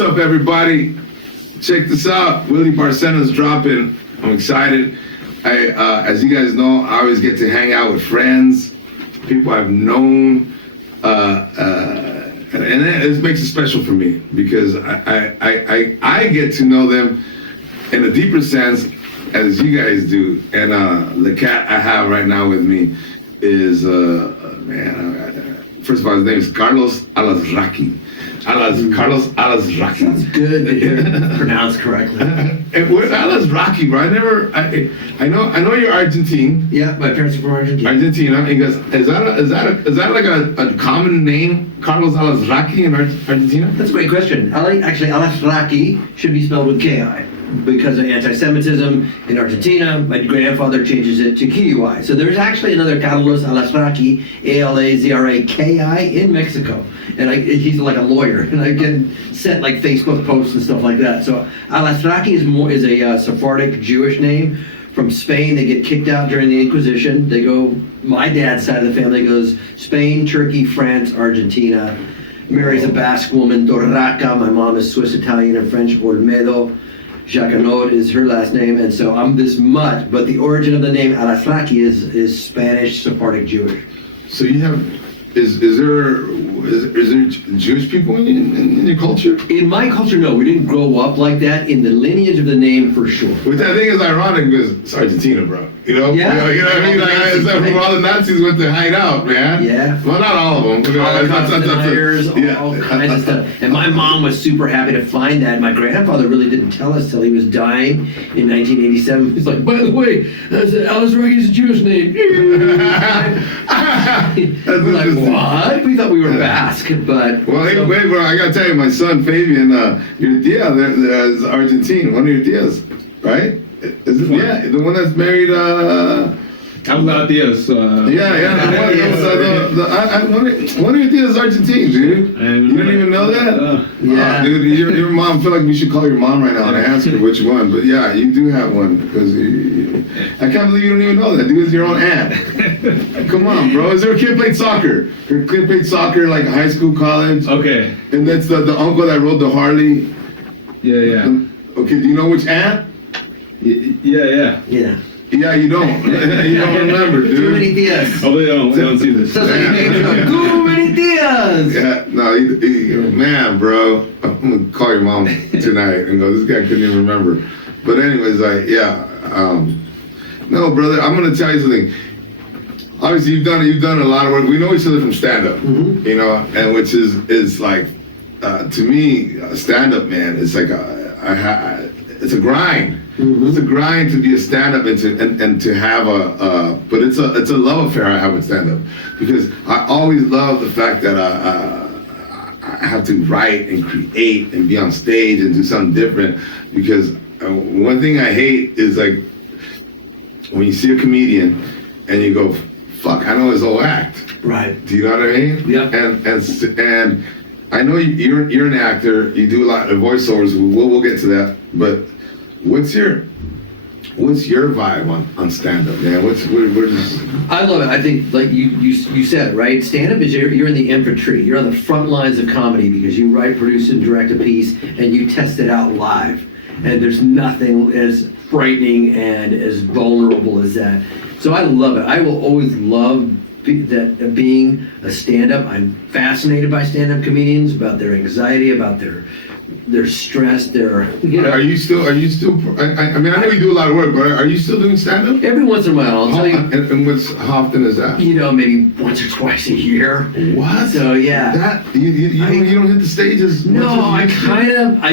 What's up, everybody? Check this out. Willie Barcena's dropping. I'm excited. As you guys know, I always get to hang out with friends, people I've known, and it makes it special for me because I get to know them in a deeper sense as you guys do. And the cat I have right now with me is, first of all, his name is Carlos Alazraqui. Carlos Alazraqui. That's good to hear it pronounced correctly. And what Alazraqui, bro? I know you're Argentine. Yeah, my parents are from Argentina. Argentina. He goes, is that like a common name, Carlos Alazraqui in Argentina? That's a great question. Actually, Alazraqui should be spelled with K-I. Because of anti-Semitism in Argentina, my grandfather changes it to Q-U-I. So there's actually another Carlos Alazraqui, A-L-A-Z-R-A-K-I, in Mexico. And he's like a lawyer, and I get sent like Facebook posts and stuff like that. So Alazraqui is a Sephardic Jewish name from Spain. They get kicked out during the Inquisition. They go, my dad's side of the family goes Spain, Turkey, France, Argentina. Marries a Basque woman, Torraca. My mom is Swiss, Italian, and French, Olmedo. Jacanod is her last name, and so I'm this mutt, but the origin of the name Alazraqui is Spanish Sephardic Jewish. So you have, is there Jewish people in your culture? In my culture, no. We didn't grow up like that. In the lineage of the name, for sure. Which I think is ironic because it's Argentina, bro. You know? Yeah. You know what I mean? It's like where all the Nazis went to hide out, man. Yeah. Well, not all of them. Holocaust deniers, all kinds of stuff. And my mom was super happy to find that. My grandfather really didn't tell us till he was dying in 1987. He's like, by the way, Alazraqui is a Jewish name. We're like, what? We thought we were Basque, but... Well, hey, wait, bro, I gotta tell you, my son, Fabian, your tia is Argentine, one of your tias, right? Is it, yeah, the one that's married, Tias. One of your tias is Argentine, dude. You didn't even know that? Yeah. Dude, your mom, I feel like we should call your mom right now and ask her which one. But yeah, you do have one. Because I can't believe you don't even know that. Dude, it's your own aunt. Come on, bro. Is there a kid played soccer? Her kid played soccer like high school, college. Okay. And that's the uncle that rode the Harley. Yeah. Okay, do you know which aunt? Yeah. Yeah, you don't. You don't remember, dude. Too many tias. Oh, they don't see this. Sounds like too many tias. Yeah, no, man, bro. I'm gonna call your mom tonight and go, this guy couldn't even remember. But anyways, no, brother, I'm gonna tell you something. Obviously, you've done a lot of work. We know each other from stand-up, you know, and which is like, to me, stand-up, man, it's like it's a grind. It's a grind to be a stand-up and to have but it's a love affair I have with stand-up because I always love the fact that I have to write and create and be on stage and do something different because one thing I hate is like when you see a comedian and you go, fuck, I know his whole act. Right. Do you know what I mean? Yeah. And I know you're an actor. You do a lot of voiceovers. We'll get to that. But what's your vibe on stand-up, man? I love it. I think, like you said, right? Stand-up is you're in the infantry. You're on the front lines of comedy because you write, produce, and direct a piece, and you test it out live. And there's nothing as frightening and as vulnerable as that. So I love it. I will always love that being a stand-up. I'm fascinated by stand-up comedians, about their anxiety, about their stress, their, you know. Are you still, I mean, I know you do a lot of work, but are you still doing stand-up? Every once in a while, I'll tell you. And how often is that? You know, maybe once or twice a year. What? So, yeah. That, you don't hit the stages? No, I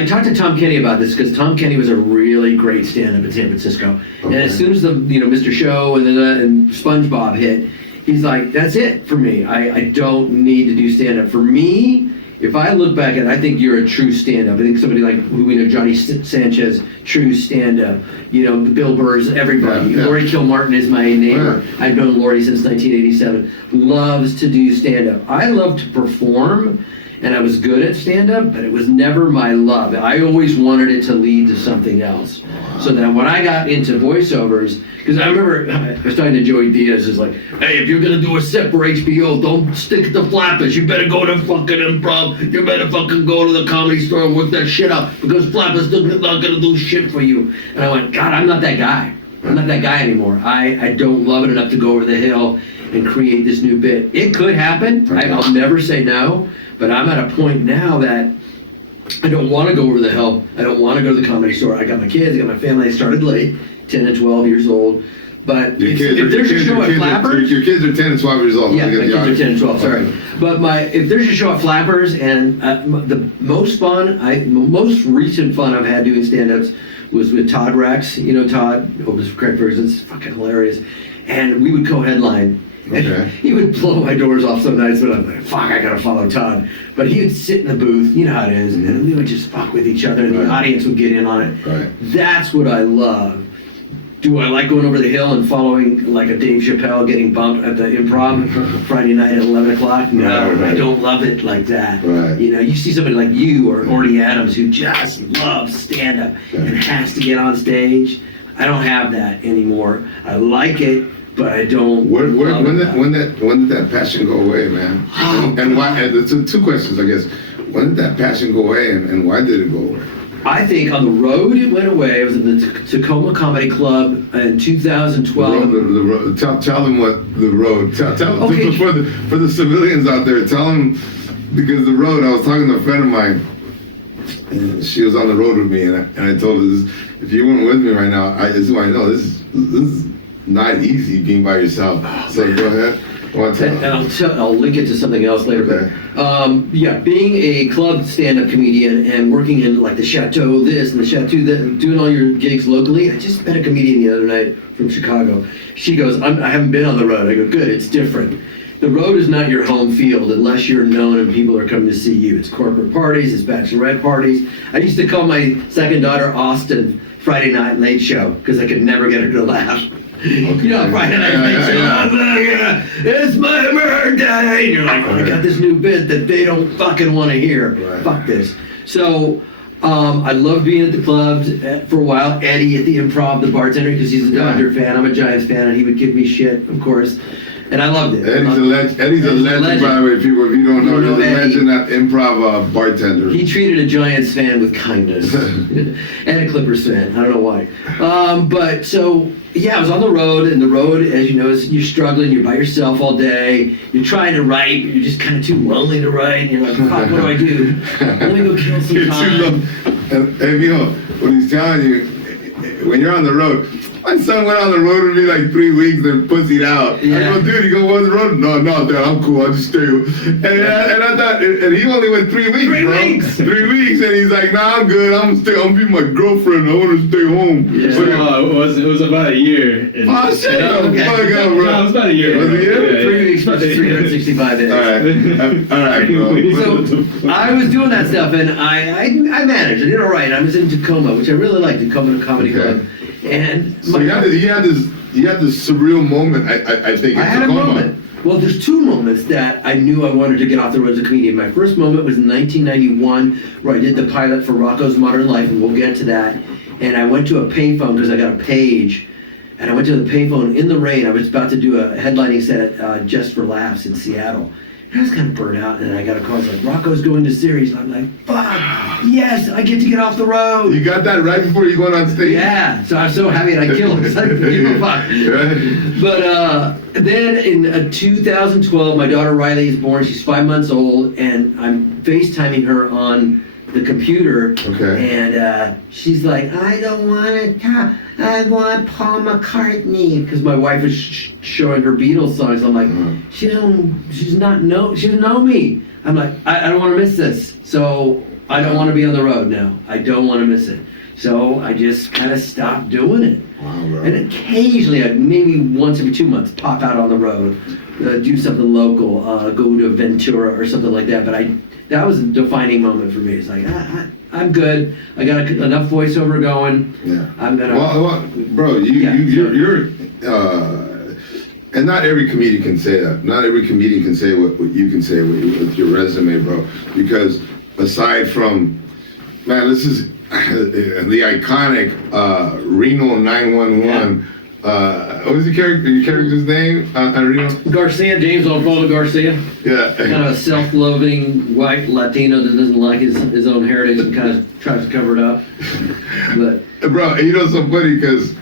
talked to Tom Kenny about this because Tom Kenny was a really great stand-up in San Francisco. Okay. And as soon as the, Mr. Show and SpongeBob hit, he's like, that's it for me. I don't need to do stand-up. For me, if I look back at it, I think you're a true stand-up. I think somebody like, who we know, Johnny Sanchez, true stand-up. The Bill Burrs, everybody. Yeah. Lori Kilmartin is my neighbor. Yeah. I've known Lori since 1987. Loves to do stand-up. I love to perform and I was good at stand-up, but it was never my love. I always wanted it to lead to something else. So that when I got into voiceovers, because I remember I was talking to Joey Diaz, is like, hey, if you're gonna do a set for HBO, don't stick to Flappers. You better go to fucking improv. You better fucking go to the Comedy Store and work that shit out, because Flappers is not gonna do shit for you. And I went, God, I'm not that guy. I'm not that guy anymore. I don't love it enough to go over the hill and create this new bit. It could happen. I'll never say no, but I'm at a point now that I don't want to go over the hill. I don't want to go to the Comedy Store. I got my kids, I got my family. I started late, 10 and 12 years old. But if there's a show at Flappers... Your kids are 10 and 12 years old. Yeah, my kids are 10 and 12, sorry. But if there's a show at Flappers, and the most recent fun I've had doing stand-ups was with Todd Rex. You know Todd, hope it's correct version, it's fucking hilarious. And we would co-headline. And he would blow my doors off some nights, but I'm like, fuck, I gotta follow Todd. But he would sit in the booth, you know how it is, and we would just fuck with each other, and the audience would get in on it. Right. That's what I love. Do I like going over the hill and following like a Dave Chappelle getting bumped at the Improv Friday night at 11 o'clock? No, I don't love it like that. Right. You know, you see somebody like you or Orny Adams who just loves stand-up and has to get on stage. I don't have that anymore. I like it, but I don't. When did that passion go away, man? And why? And two questions, I guess. When did that passion go away, and why did it go away? I think on the road it went away. I was in the Tacoma Comedy Club in 2012. The road. Tell them what the road. Tell Okay. for the civilians out there. Tell them, because the road. I was talking to a friend of mine, and she was on the road with me, and I told her, this, if you weren't with me right now, this is why I know this is not easy being by yourself. So go ahead. And I'll link it to something else later. Okay. But being a club stand-up comedian and working in like the Chateau this and the Chateau that, doing all your gigs locally, I just met a comedian the other night from Chicago. She goes, I haven't been on the road. I go, good, it's different. The road is not your home field unless you're known and people are coming to see you. It's corporate parties, it's bachelorette parties. I used to call my second daughter Austin Friday night late show because I could never get her to laugh. Okay. You know, Friday night late show, it's my birthday! And you're like, I got this new bit that they don't fucking want to hear. Right. Fuck this. So, I loved being at the clubs for a while. Eddie at the Improv, the bartender, because he's a Dodger fan. I'm a Giants fan, and he would give me shit, of course. And I loved it. Eddie's a legend, by the way, people. If you don't know, he's a legend at Improv bartender. He treated a Giants fan with kindness. And a Clippers fan. I don't know why. But so, yeah, I was on the road, and the road, as you know, is you're struggling, you're by yourself all day, you're trying to write, you're just kind of too lonely to write, and you're like, fuck, what do I do? Let me go kill some time. And Mijo, what he's telling you, when you're on the road, my son went on the road with me like 3 weeks and pussied out. Yeah. I go, dude, he go, what's the road? No, Dad, I'm cool. I'll just stay. And I thought, and he only went 3 weeks, 3 bro. weeks. 3 weeks, and he's like, nah, I'm good. I'm gonna be my girlfriend. I want to stay home. Yeah. So, it was about a year. oh, shit. Okay. Fuck up, bro. No, it was about a year. Was it a year? 3 weeks versus 365 days. All right, bro. So I was doing that stuff, and I managed. I did all right. I was in Tacoma, which I really liked, Tacoma Comedy Club. And so you had this surreal moment. I think. I had a moment. Well, there's two moments that I knew I wanted to get off the road as a comedian. My first moment was in 1991, where I did the pilot for Rocko's Modern Life, and we'll get to that. And I went to a payphone because I got a page. And I went to the payphone in the rain. I was about to do a headlining set at Just for Laughs in Seattle. And I was kind of burnt out, and I got a call. It's like, Rocko's going to series. And I'm like, fuck, yes, I get to get off the road. You got that right before you went on stage? Yeah, so I was so happy, and I killed him because I didn't give a fuck. But then in 2012, my daughter Riley is born. She's 5 months old, and I'm FaceTiming her on the computer. Okay. And she's like, I don't want to talk. I want Paul McCartney, because my wife is showing her Beatles songs. I'm like, she doesn't know me. I'm like, I don't want to miss this. So I don't want to be on the road now. I don't want to miss it. So I just kind of stopped doing it. Wow, bro. And occasionally, I'd maybe once every 2 months, pop out on the road, do something local, go to Ventura or something like that. But that was a defining moment for me. It's like, I'm good. I got enough voiceover going. Yeah. I'm gonna. Well, bro, you're and not every comedian can say that. Not every comedian can say what you can say with your resume, bro. Because aside from, man, this is the iconic Reno 911. What was your character's name? Reno? Garcia, James Osvaldo Garcia. Yeah. Kind of a self-loathing white Latino that doesn't like his own heritage and kind of tries to cover it up. But bro, you know, it's so funny because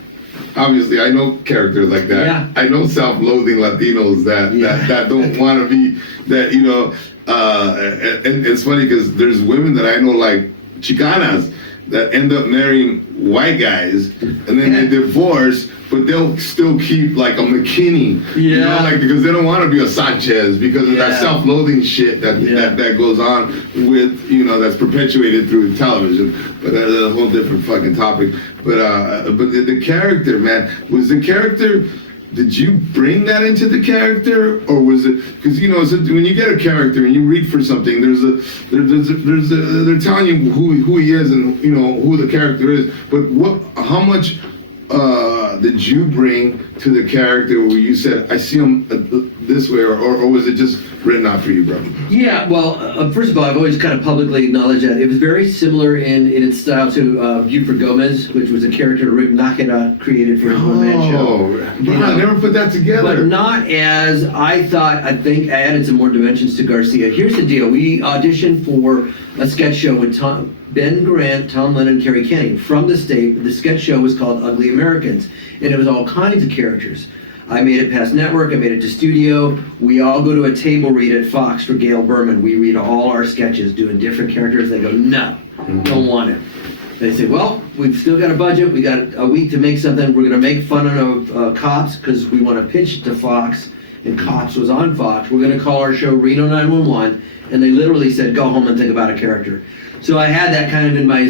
obviously I know characters like that. Yeah. I know self-loathing Latinos that don't want to be that, you know. And it's funny because there's women that I know, like Chicanas, that end up marrying white guys and then they divorce, but they'll still keep like a McKinney, you know, like, because they don't want to be a Sanchez because of that self-loathing shit that goes on with, you know, that's perpetuated through television. But that's a whole different fucking topic. But the character, man, was the character. Did you bring that into the character, or was it because, you know, when you get a character and you read for something, they're telling you who he is and, you know, who the character is. But how much did you bring to the character where you said, I see him this way, or was it just written out for you, bro? Yeah, well, first of all, I've always kind of publicly acknowledged that it was very similar in its style to Buford Gomez, which was a character Rick Nakeda created for his one-man show. I never put that together. But not as I thought. I think I added some more dimensions to Garcia. Here's the deal. We auditioned for a sketch show with Ben Grant, Tom Lennon, Kerry Kenny from the state. The sketch show was called Ugly Americans, and it was all kinds of characters. I made it past network, I made it to studio. We all go to a table read at Fox for Gail Berman. We read all our sketches doing different characters. They go, no, don't want it. They say, well, we've still got a budget. We got a week to make something. We're gonna make fun of Cops because we want to pitch it to Fox, and Cops was on Fox. We're gonna call our show Reno 911, and they literally said, go home and think about a character. So I had that kind of in my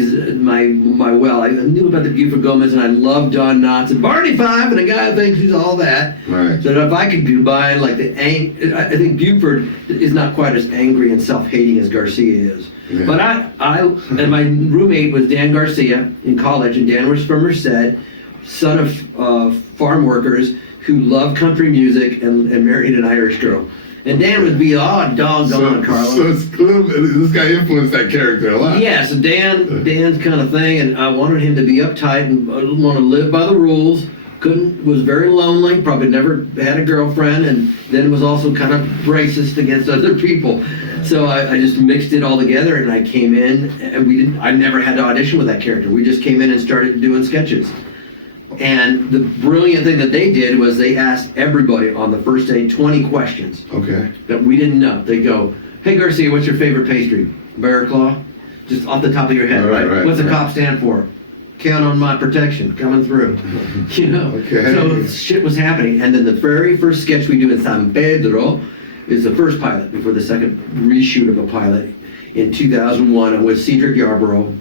well. I knew about the Buford Gomez, and I loved Don Knotts and Barney Fife, and a guy who thinks he's all that. Right. So that if I could combine like I think Buford is not quite as angry and self-hating as Garcia is. Yeah. But I and my roommate was Dan Garcia in college, and Dan was from Merced, son of farm workers who loved country music and married an Irish girl. And Dan would be, doggone, Carlos. So it's cool. This guy influenced that character a lot. Yeah, so Dan's kind of thing, and I wanted him to be uptight and want to live by the rules. Was very lonely, probably never had a girlfriend, and then was also kind of racist against other people. So I just mixed it all together, and I came in, and I never had to audition with that character. We just came in and started doing sketches. And the brilliant thing that they did was they asked everybody on the first day 20 questions. Okay. That we didn't know. They go, hey Garcia, what's your favorite pastry? Bear Claw? Just off the top of your head, right? What's a cop stand for? Count on my protection, coming through. You know? Okay. So shit was happening. And then the very first sketch we do in San Pedro is the first pilot before the second reshoot of a pilot in 2001 with Cedric Yarborough.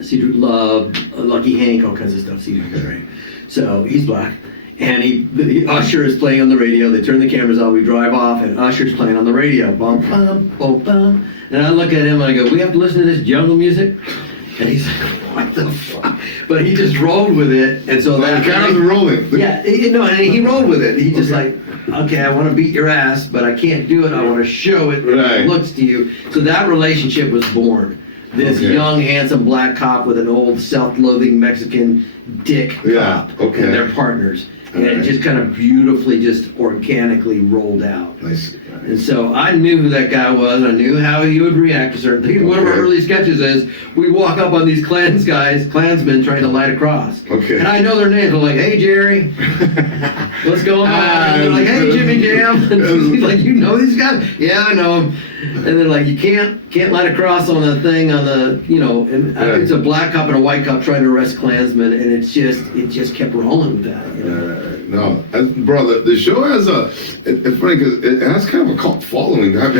Cedric loved Lucky Hank, all kinds of stuff. Cedric is great. So he's black. And the Usher is playing on the radio. They turn the cameras on. We drive off, and Usher's playing on the radio. Bum, bum, bum, bum. And I look at him, and I go, we have to listen to this jungle music? And he's like, what the fuck? But he just rolled with it. And so the cameras are rolling. Yeah, and he rolled with it. He just like, okay, I want to beat your ass, but I can't do it. I want to show it. Right. It looks to you. So that relationship was born. This young, handsome black cop with an old, self-loathing Mexican dick cop. And they're partners. And it just kind of beautifully, just organically rolled out. Nice. And so I knew who that guy was. I knew how he would react to certain things. One of our early sketches is we walk up on these Klansmen trying to light a cross. Okay. And I know their names. I'm like, hey, Jerry. What's going on? And they're like, hey, Jimmy Jam. And he's like, you know these guys? Yeah, I know them. And they're like, you can't light a cross on the thing on the, you know, and it's a black cop and a white cop trying to arrest Klansmen, and it just kept rolling with that. You know? No, bro, the show has it's funny because it has kind of a cult following. Have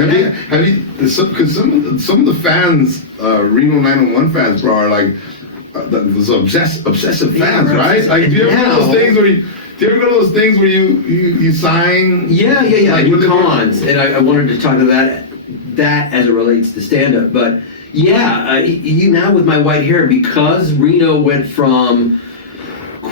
you, because some of the fans, Reno 911 fans, bro, are like, those obsessive fans, right? Like, do you ever go to those things where you sign? Yeah. Like cons, and I wanted to talk to that as it relates to stand-up, but you now with my white hair, because Reno went from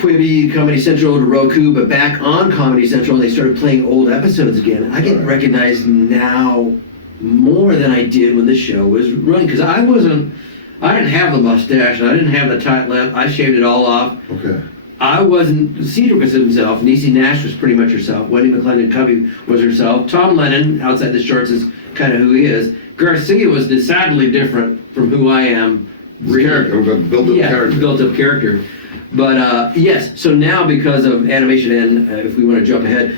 Quibi, Comedy Central to Roku, but back on Comedy Central, they started playing old episodes again. I get recognized now more than I did when this show was running, because I didn't have the mustache, and I didn't have the tight lip. I shaved it all off. Okay. I wasn't, Cedric was himself, Niecy Nash was pretty much herself, Wendy McClendon-Covey was herself, Tom Lennon, outside the shorts, is kind of who he is. Garcia was decidedly different from who I am. Character, built up character. Built up character. But yes, so now because of animation and if we want to jump ahead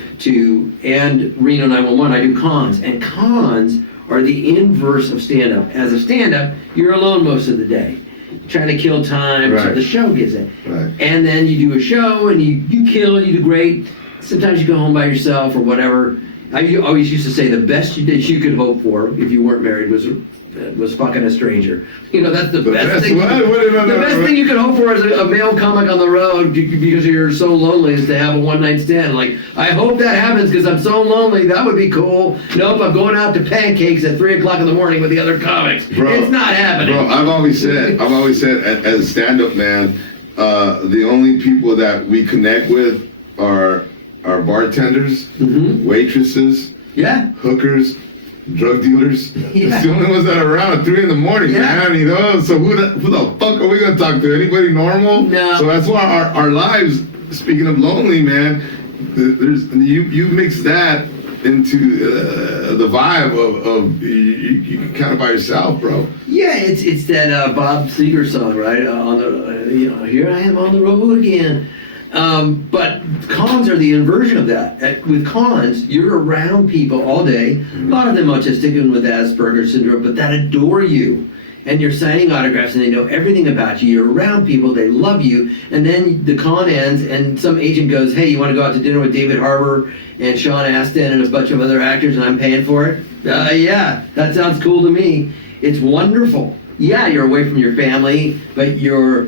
and Reno 911, I do cons. And cons are the inverse of stand-up. As a stand-up, you're alone most of the day, trying to kill time, so the show gets it. Right. And then you do a show and you kill, you do great. Sometimes you go home by yourself or whatever. I always used to say the best you could hope for if you weren't married was fucking a stranger. You know, that's the best thing. The best thing you could hope for as a male comic on the road, because you're so lonely, is to have a one-night stand. Like, I hope that happens because I'm so lonely. That would be cool. Nope, I'm going out to pancakes at 3 o'clock in the morning with the other comics. Bro, it's not happening. Bro, I've always said, as a stand-up man, the only people that we connect with are bartenders, waitresses, hookers, drug dealers. It's the only ones that are around at 3 in the morning, man. You know, so who the fuck are we gonna talk to? Anybody normal? No. So that's why our lives. Speaking of lonely, man, you mix that into the vibe of you kind of by yourself, bro. Yeah, it's that Bob Seger song, right? On the here I am on the road again. But cons are the inversion of that. With cons, you're around people all day, a lot of them autistic and with Asperger's syndrome, but that adore you. And you're signing autographs and they know everything about you. You're around people, they love you, and then the con ends and some agent goes, hey, you want to go out to dinner with David Harbour and Sean Astin and a bunch of other actors and I'm paying for it? Yeah, that sounds cool to me. It's wonderful. Yeah, you're away from your family, but you're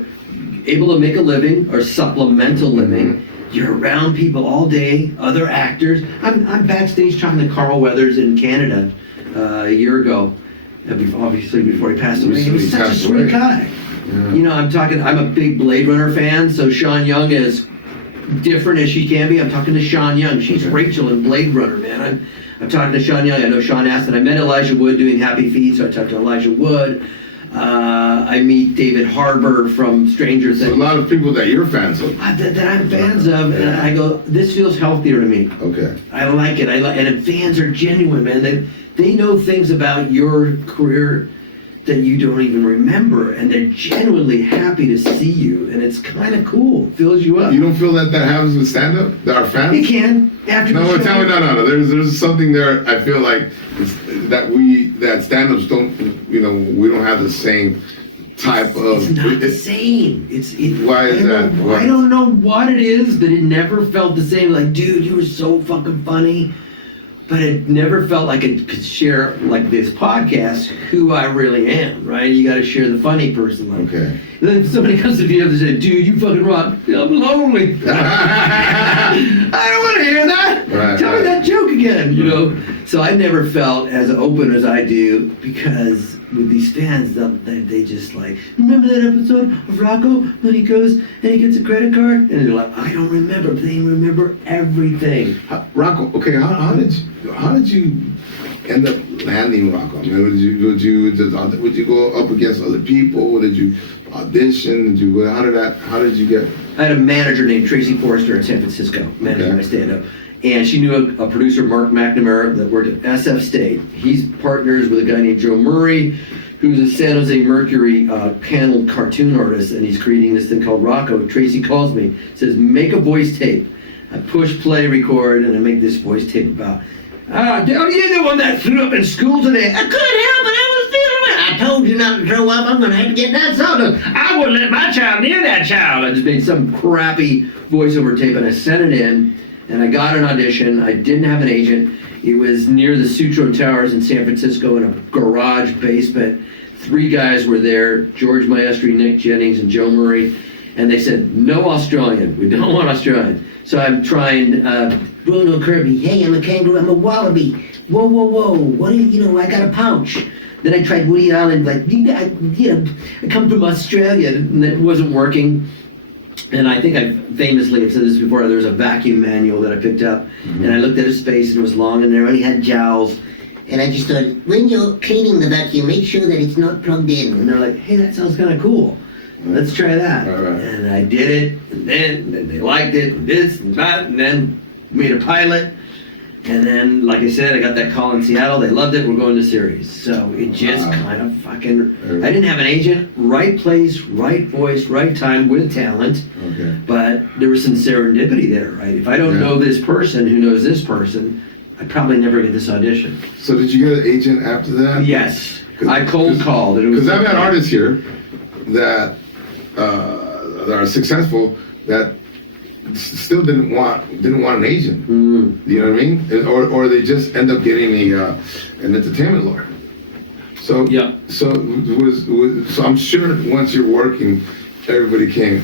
able to make a living or supplemental living. You're around people all day, other actors. I'm backstage talking to Carl Weathers in Canada a year ago, obviously before he passed away. He was such a sweet guy. Yeah. You know, I'm a big Blade Runner fan, so Sean Young is different as she can be. I'm talking to Sean Young. She's Rachel in Blade Runner, man. I'm talking to Sean Young. I know Sean Astin. I met Elijah Wood doing Happy Feet, so I talked to Elijah Wood. I meet David Harbour from Stranger Things. So a lot of people that you're fans of. That I'm fans of, and I go, this feels healthier to me. Okay. I like it. And fans are genuine, man. They know things about your career that you don't even remember, and they're genuinely happy to see you, and it's kind of cool. It fills you up. You don't feel that happens with stand-up? That our fans? It can. After no, tell me, no. There's something there. I feel like that stand-ups don't. You know, we don't have the same type of. It's not the same. Why is that? I don't know what it is, but it never felt the same. Like, dude, you were so fucking funny. But it never felt like it could share, like this podcast, who I really am, right? You got to share the funny person. Like, okay. Then somebody comes to you and says, dude, you fucking rock. I'm lonely. I don't want to hear that. Right, Tell me that joke again, you know? So I never felt as open as I do, because with these fans, they just like, remember that episode of Rocko when he goes and he gets a credit card? And they're like, I don't remember, but they remember everything. Rocko, okay, how did you end up landing Rocko? I mean, would you go up against other people? Did you audition? How did you get? I had a manager named Tracy Forrester in San Francisco, managing my stand-up. And she knew a producer, Mark McNamara, that worked at SF State. He's partners with a guy named Joe Murray, who's a San Jose Mercury panel cartoon artist, and he's creating this thing called Rocko. Tracy calls me, says, make a voice tape. I push play, record, and I make this voice tape about, you're the one that threw up in school today. I couldn't help it, I was feeling it. I told you not to throw up, I'm gonna have to get that soda. I wouldn't let my child near that child. I just made some crappy voiceover tape, and I sent it in. And I got an audition. I didn't have an agent. It was near the Sutro Towers in San Francisco in a garage basement. 3 guys were there, George Maestri, Nick Jennings, and Joe Murray. And they said, no Australian. We don't want Australian. So I'm trying Bruno Kirby. Hey, I'm a kangaroo. I'm a wallaby. Whoa. What do you I got a pouch. Then I tried Woody Allen. Like, I come from Australia. And it wasn't working. And I think I famously have said this before, there was a vacuum manual that I picked up, and I looked at his face, and it was long and narrow, and he had jowls. And I just thought, when you're cleaning the vacuum, make sure that it's not plugged in. And they're like, hey, that sounds kind of cool. Let's try that. Right. And I did it, and then they liked it, and this and that, and then made a pilot. And then, like I said, I got that call in Seattle. They loved it. We're going to series. So it just kind of fucking... I didn't have an agent. Right place, right voice, right time with talent. Okay. But there was some serendipity there, right? If I don't know this person who knows this person, I'd probably never get this audition. So did you get an agent after that? Yes. I cold called. Because I've had artists here that are successful that still didn't want an agent. You know what I mean? Or they just end up getting an entertainment lawyer. So yeah. So so I'm sure once you're working, everybody came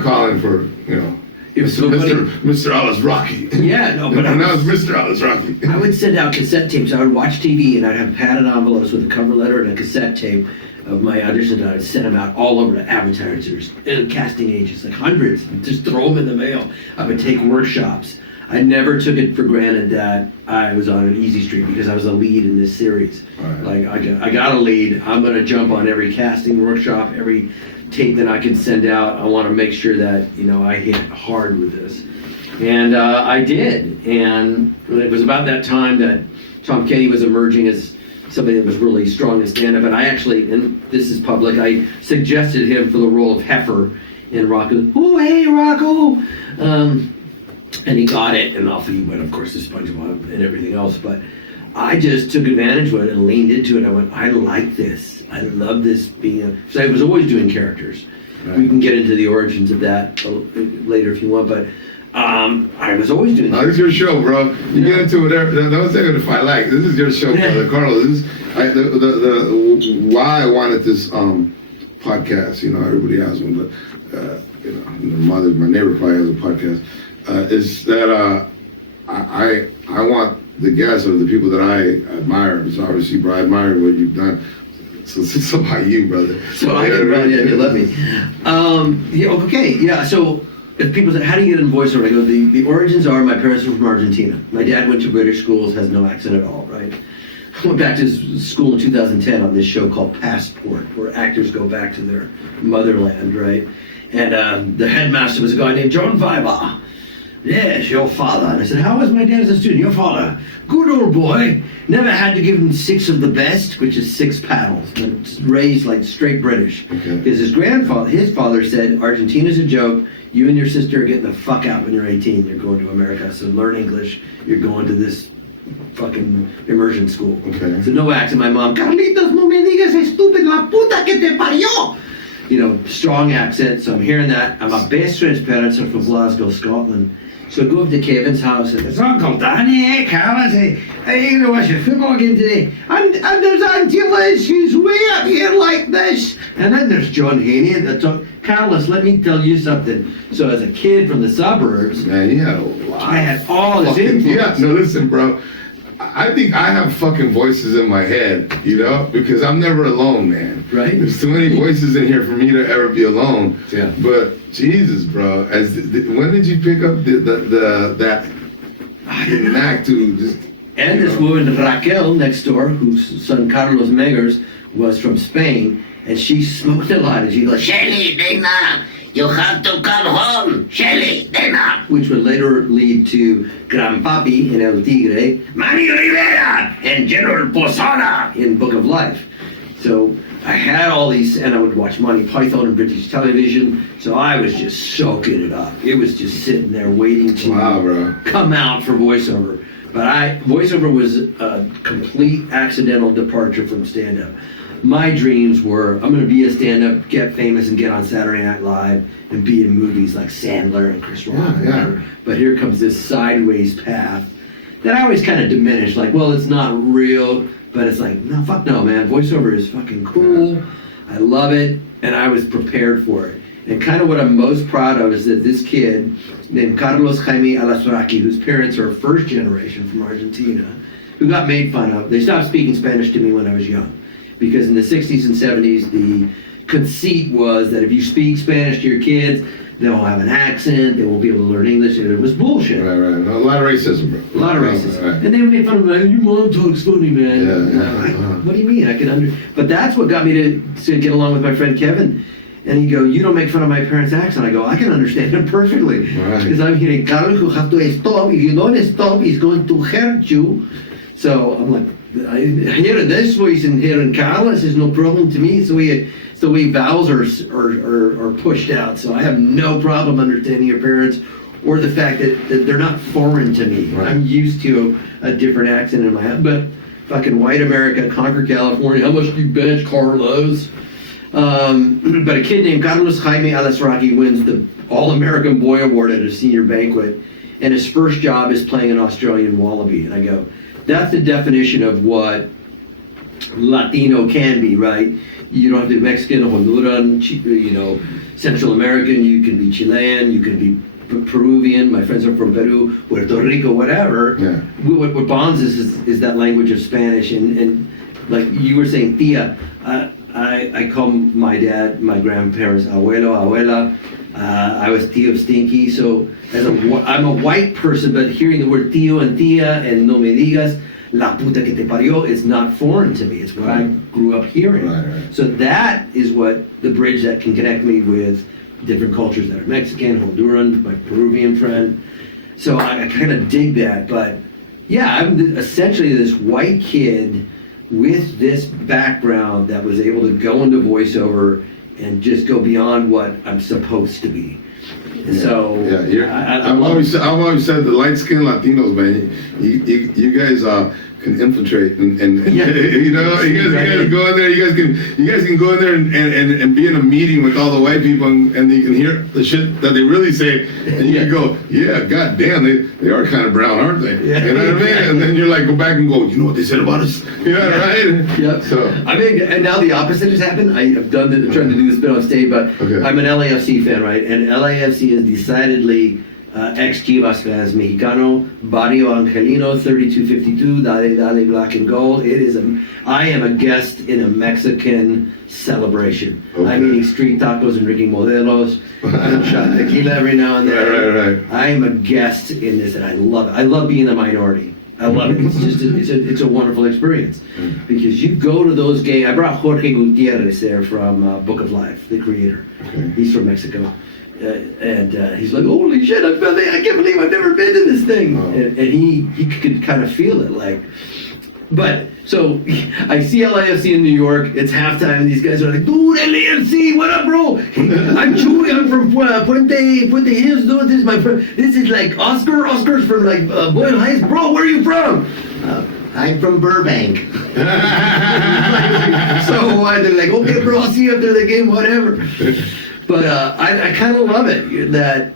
calling for, you know. Mr. Alazraqui. Yeah, no, but now it's Mr. Alazraqui. I would send out cassette tapes. I would watch TV and I'd have padded envelopes with a cover letter and a cassette tape of my auditions, and I'd send them out all over to advertisers and casting agents, like hundreds, and just throw them in the mail. I would take workshops. I never took it for granted that I was on an easy street because I was a lead in this series. Right. Like, I got a lead. I'm going to jump on every casting workshop, every tape that I can send out. I want to make sure that, you know, I hit hard with this. And I did. And it was about that time that Tom Kenny was emerging as somebody that was really strong in stand-up. And I actually, and this is public, I suggested him for the role of Heifer in Rocko. Oh, hey, Rocko! And he got it, and off he went, of course, to SpongeBob and everything else. But I just took advantage of it and leaned into it. I went, I like this. I love this being so I was always doing characters. Right. We can get into the origins of that later if you want, but I was always doing this is your show, bro. You get into whatever. Don't say if I like. This is your show, brother. Carlos. This is the why I wanted this podcast. You know, everybody has one, but you know, my neighbor probably has a podcast. Is that I want the guests or the people that I admire. So obviously, bro, I admire what you've done. So it's about you, brother. So I did, brother. Yeah, you love me. Yeah. Okay. Yeah. So if people say, how do you get in voiceover? I go, the origins are my parents were from Argentina. My dad went to British schools, has no accent at all, right? I went back to school in 2010 on this show called Passport, where actors go back to their motherland, right? And the headmaster was a guy named John Viber. Yes, your father. And I said, how was my dad as a student? Your father, good old boy. Never had to give him 6 of the best, which is 6 paddles. Raised like straight British. Okay. Because his father said, Argentina's a joke. You and your sister are getting the fuck out when you're 18. You're going to America, so learn English. You're going to this fucking immersion school. Okay. So no accent. My mom, Carlitos, no me digas estúpido, la puta que te parió. You know, strong accent. So I'm hearing that. And my best friend's parents are from Glasgow, Scotland. So I go up to Kevin's house and it's Uncle Danny, hey Carlos, hey, you know, watch your football game today. And there's Auntie Liz, she's way up here like this. And then there's John Haney and Carlos, let me tell you something. So as a kid from the suburbs, man, you had a lot. I had all this influence. Yeah, no, listen, bro. I think I have fucking voices in my head, you know, because I'm never alone, man. Right. There's too many voices in here for me to ever be alone. Yeah. But Jesus, bro, when did you pick up that knack to just? And this woman Raquel next door, whose son Carlos Megers was from Spain, and she smoked a lot, and she goes, Shelly, Dana, you have to come home, Shelly, Dana, which would later lead to Grandpapi in El Tigre, Manny Rivera, and General Posada in Book of Life. So I had all these, and I would watch Monty Python and British television, so I was just soaking it up. It was just sitting there waiting to come out for voiceover. But voiceover was a complete accidental departure from stand-up. My dreams were, I'm going to be a stand-up, get famous, and get on Saturday Night Live and be in movies like Sandler and Chris Rock. Yeah. But here comes this sideways path that I always kind of diminished. Like, well, it's not real, but it's like, no, fuck no, man. Voiceover is fucking cool. I love it, and I was prepared for it. And kind of what I'm most proud of is that this kid named Carlos Jaime Alazraqui, whose parents are first generation from Argentina, who got made fun of. They stopped speaking Spanish to me when I was young. Because in the 60s and 70s, the conceit was that if you speak Spanish to your kids, they'll have an accent, they won't be able to learn English, and it was bullshit. Right. No, a lot of racism, bro. A lot of racism. Right. And they would make fun of me, your mom talks funny, man. What do you mean? I can But that's what got me to get along with my friend Kevin. And he'd go, you don't make fun of my parents' accent. I go, I can understand it perfectly. Because I'm hearing, Carlos, you have to stop. If you don't stop, he's going to hurt you. So I'm like, hearing this voice and hearing Carlos is no problem to me. So the way vowels are pushed out. So I have no problem understanding your parents or the fact that they're not foreign to me. Right. I'm used to a different accent in my head. But fucking white America, Concord, California, how much do you bench, Carlos? But a kid named Carlos Jaime Alazraqui wins the All-American Boy Award at a senior banquet, and his first job is playing an Australian wallaby. And I go, that's the definition of what Latino can be, right? You don't have to be Mexican, Honduran, Central American, you can be Chilean, you can be Peruvian, my friends are from Peru, Puerto Rico, whatever. Yeah. What bonds is that language of Spanish, and like you were saying, tia, I call my dad, my grandparents, abuelo, abuela. I was tío stinky, so I'm a white person, but hearing the word tío and tía and no me digas, la puta que te parió, it's not foreign to me. It's what I grew up hearing. Right. So that is what the bridge that can connect me with different cultures that are Mexican, Honduran, my Peruvian friend. So I kind of dig that, but yeah, I'm essentially this white kid with this background that was able to go into voiceover and just go beyond what I'm supposed to be. And so I've always said the light-skinned Latinos, man, you guys can infiltrate and you guys go in there, you guys can go in there and be in a meeting with all the white people and you can hear the shit that they really say and you can go, yeah, god damn, they are kind of brown, aren't they? Yeah. You know what I mean? And then you're like, go back and go, you know what they said about us? You know, right? Yep. So I mean, and now the opposite has happened. I'm trying to do this bit on stage, but I'm an LAFC fan, right? And LAFC is decidedly ex-Chivas fans, Mexicano, Barrio Angelino, 3252, Dale, Black and Gold. I am a guest in a Mexican celebration. I'm eating street tacos and drinking modelos. I'm shot tequila every now and then. Right. I am a guest in this, and I love it. I love being the minority. I love it. It's just it's a wonderful experience because you go to those games. I brought Jorge Gutierrez there from Book of Life, the creator. He's from Mexico. And he's like, holy shit, I can't believe I've never been to this thing. And he could kind of feel it, like. But so I see LAFC in New York. It's halftime, and these guys are like, dude, LAFC, what up, bro? I'm Chewy. I'm from Puente Hills, dude. This is my friend. This is like Oscar. Oscar's from like Boyle Heights, bro. Where are you from? I'm from Burbank. So they're like, okay, bro, I'll see you after the game, whatever. But I kind of love it. That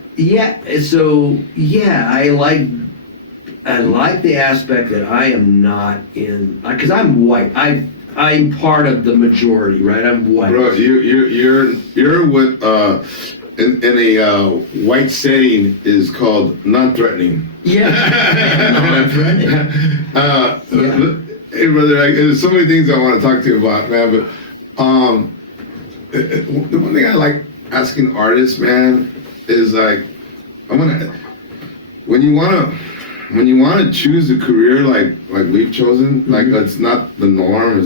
I like the aspect that I am not in, because I'm white. I'm part of the majority, right? I'm white. Bro, you're what in a white setting is called non-threatening. Yeah. Non-threatening. Hey, brother, there's so many things I want to talk to you about, man. But the one thing I like asking artists, man, is like, when you want to choose a career like we've chosen, like it's not the norm.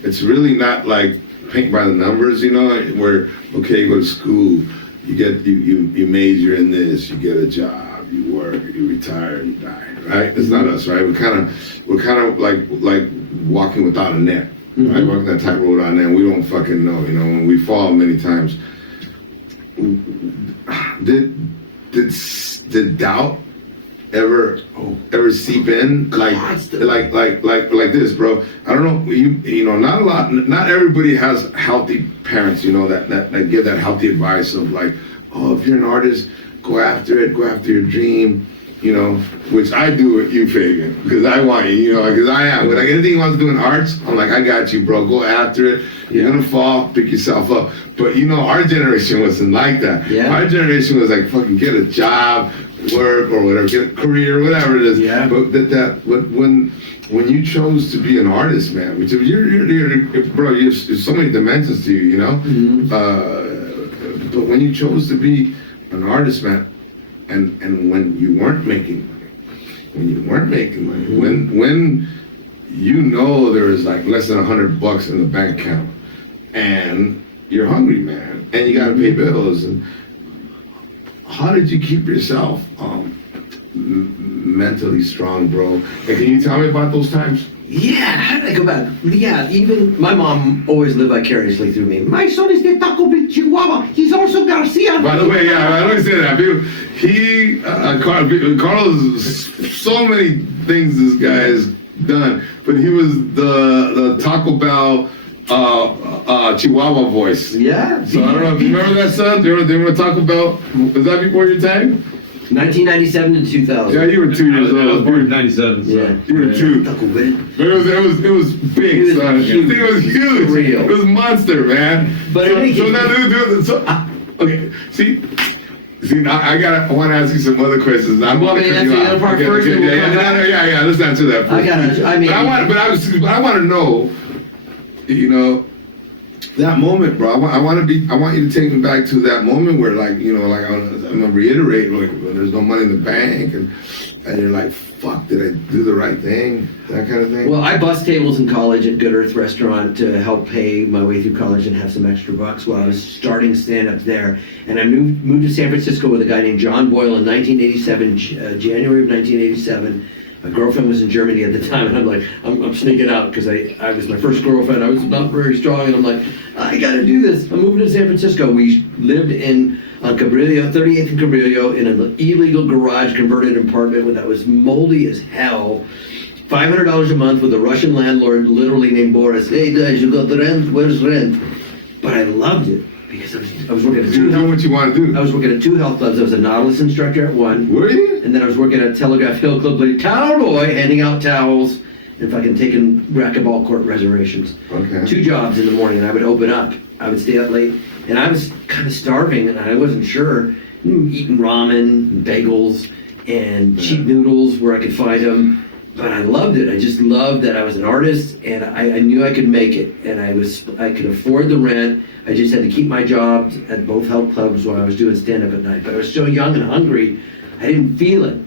It's really not like paint by the numbers, where okay, you go to school, you major in this, you get a job, you work, you retire, you die, right? It's not us, right? We're kind of like walking without a net, right? Walking that tightrope without a net. We don't fucking know, when we fall many times. Did doubt ever seep in like this, bro? I don't know. Not everybody has healthy parents, that give that healthy advice of like, oh, if you're an artist, go after it, go after your dream, which I do with you, Fabian, because I want you, because I am. When anything wants to do in arts, I'm like, I got you, bro. Go after it. You're gonna fall, pick yourself up. But our generation wasn't like that. Yeah. Our generation was like, fucking get a job, work or whatever, get a career, whatever it is. Yeah. But when when you chose to be an artist, man, which bro, there's so many dimensions to you, you know. But when you chose to be an artist, man, and when you weren't making money, when you know there is like less than $100 in the bank account, and you're hungry, man, and you gotta pay bills, and how did you keep yourself mentally strong, bro? And can you tell me about those times? Yeah, how did I go back? Yeah, even my mom always lived vicariously through me. My son is the Taco Bell Chihuahua. He's also Garcia. By the way, yeah, I don't say that. Carlos, so many things this guy has done, but he was the Taco Bell Chihuahua voice. Yeah. So I don't know if you remember that, son? They were Taco Bell. Was that before your time? 1997 to 2000. Yeah, you were 2 years old. I was born in 97. So. Yeah. You were 2. Taco Bell. But it was big, It was son. huge. It was huge. Real. It was monster, man. But okay, see, now I want to ask you some other questions. I want me to answer the other part first? Yeah. Let's answer that first. I want to know, you know, that moment, bro. I want you to take me back to that moment where, like, you know, like I'm gonna reiterate, like, when there's no money in the bank, and you're like, fuck, did I do the right thing? That kind of thing. Well, I bussed tables in college at Good Earth Restaurant to help pay my way through college and have some extra bucks while I was starting stand-up there. And I moved to San Francisco with a guy named John Boyle in 1987, January of 1987. My girlfriend was in Germany at the time, and I'm like, I'm sneaking out because I was my first girlfriend. I was not very strong, and I'm like, I gotta do this. I'm moving to San Francisco. We lived on Cabrillo, 38th and Cabrillo, in an illegal garage converted apartment that was moldy as hell. $500 a month with a Russian landlord, literally named Boris. Hey guys, you got the rent? Where's rent? But I loved it because I was working at you were doing what you want to do. I was working at 2 health clubs. I was a Nautilus instructor at one. Were you? And then I was working at Telegraph Hill Club, like cowboy, handing out towels and fucking taking racquetball court reservations. Okay. 2 jobs in the morning, and I would open up. I would stay up late, and I was kind of starving, and I wasn't sure. Eating ramen, and bagels, and cheap noodles where I could find them. But I loved it. I just loved that I was an artist, and I knew I could make it, and I could afford the rent. I just had to keep my jobs at both health clubs while I was doing stand-up at night. But I was so young and hungry, I didn't feel it.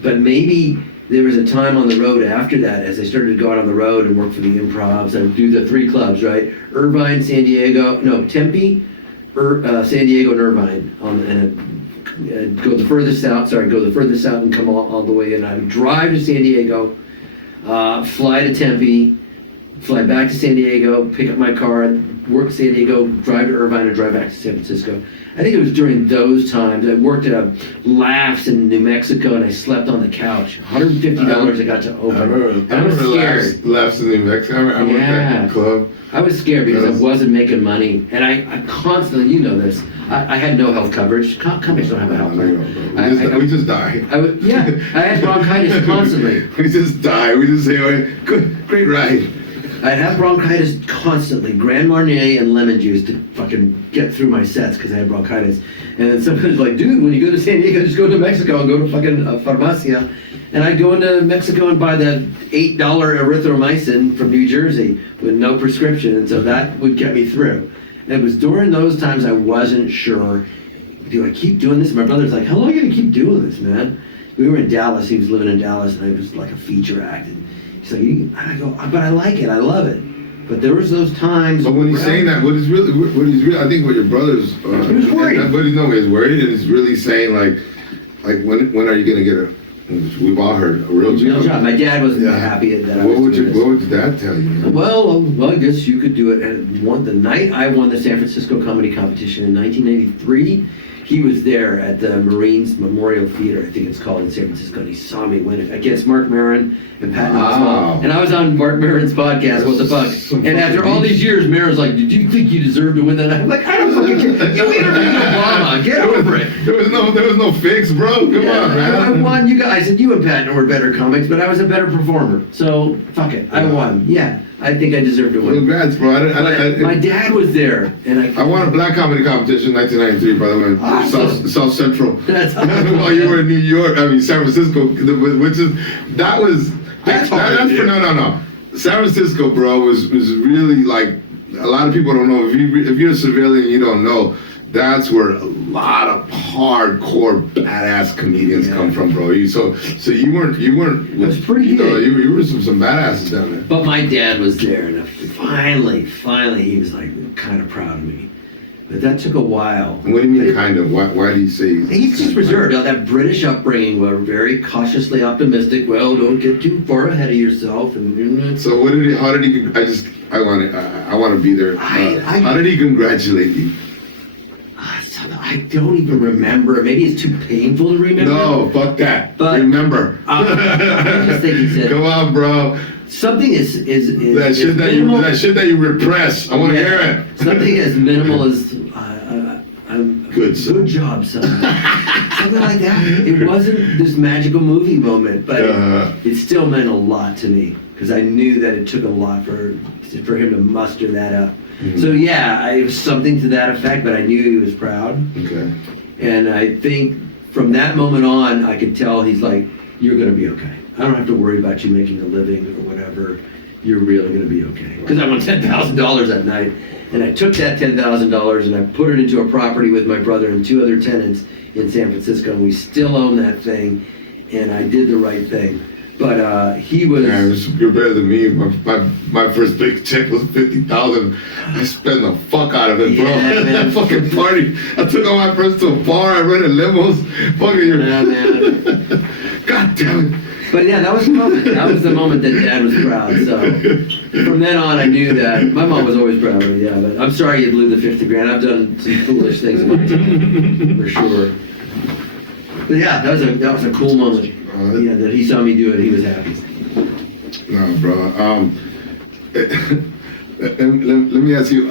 But maybe there was a time on the road after that, as I started to go out on the road and work for the improvs. I would do the 3 clubs, right? Irvine, Tempe, San Diego, and Irvine. And go the furthest out and come all the way in. I would drive to San Diego, fly to Tempe, fly back to San Diego, pick up my car, work San Diego, drive to Irvine, and drive back to San Francisco. I think it was during those times. I worked at a Laughs in New Mexico, and I slept on the couch. $150 I got to open. I was scared. Laughs in New Mexico. I worked at the club. I was scared because I wasn't making money, and I constantly, you know this, I had no health coverage. Companies don't have a health coverage. We just die. I had bronchitis constantly. We just die. We just say, oh, good, great ride. I'd have bronchitis constantly, Grand Marnier and lemon juice to fucking get through my sets because I had bronchitis. And then somebody's like, dude, when you go to San Diego, just go to Mexico and go to fucking Farmacia. And I'd go into Mexico and buy the $8 erythromycin from New Jersey with no prescription. And so that would get me through. And it was during those times I wasn't sure, do I keep doing this? My brother's like, how long are you gonna keep doing this, man? We were in Dallas, he was living in Dallas, and I was like a feature act. And he's like, I go, but I like it, I love it. But there was those times. But when he's saying that, what he's really, I think what your brother's, he was worried. But he's worried, and he's really saying like when are you gonna get we've all heard a real job. My dad wasn't happy that I was doing this. What would your dad tell you? Well, I guess you could do it. And the night I won the San Francisco Comedy Competition in 1993, he was there at the Marines Memorial Theater, I think it's called, in San Francisco, and he saw me win it against Mark Maron and Pat Oswalt. And I was on Mark Maron's podcast, What the Fuck? And after all these years, Maron's like, did you think you deserved to win that? I'm like, I don't fucking care. You interviewed Obama. Get over it. There was no fix, bro. Come on, man. I won. You guys, I said, you and Pat were better comics, but I was a better performer. So, fuck it. I won. Yeah. I think I deserve to win. Congrats, bro. My dad was there, and I won a black comedy competition in 1993, by the way. Awesome. South Central. That's awesome. While you were in New York, San Francisco, which is, That's That's hard. for no. San Francisco, bro, was really like, a lot of people don't know. If you're a civilian, you don't know. That's where a lot of hardcore badass comedians come from, bro. So you weren't. It was pretty you know, good. you were some badasses down there. But my dad was there, and finally, he was like kind of proud of me. But that took a while. What do you mean, kind of? Why do you say? He's just reserved. That British upbringing, were very cautiously optimistic. Well, don't get too far ahead of yourself. And So what did he? How did he? I want to be there. How did he congratulate you? I don't even remember. Maybe it's too painful to remember. No, fuck that. But, remember. I just think he said, Come on, bro. something is That shit minimal. that shit that you repress. I want to hear it. Something as minimal as Good, son. good job, son. Something like that. It wasn't this magical movie moment, but it still meant a lot to me because I knew that it took a lot for him to muster that up. Mm-hmm. So yeah, it was something to that effect, but I knew he was proud. Okay. And I think from that moment on, I could tell he's like, you're going to be okay. I don't have to worry about you making a living or whatever. You're really going to be okay. Because I won $10,000 that night. And I took that $10,000 and I put it into a property with my brother and 2 other tenants in San Francisco. And we still own that thing. And I did the right thing. But he was... Man, you're better than me. My first big check was $50,000. I spent the fuck out of it, bro. Yeah, That fucking party. I took all my friends to a bar. I rented limos. Fucking your... Yeah, man. God damn it. But yeah, that was the moment. That was the moment that Dad was proud. So from then on, I knew that my mom was always proud of me. Yeah, but I'm sorry you blew the 50 grand. I've done some foolish things in my time, for sure. But yeah, that was a cool moment. Yeah, that he saw me do it. He was happy. No, bro. Let me ask you.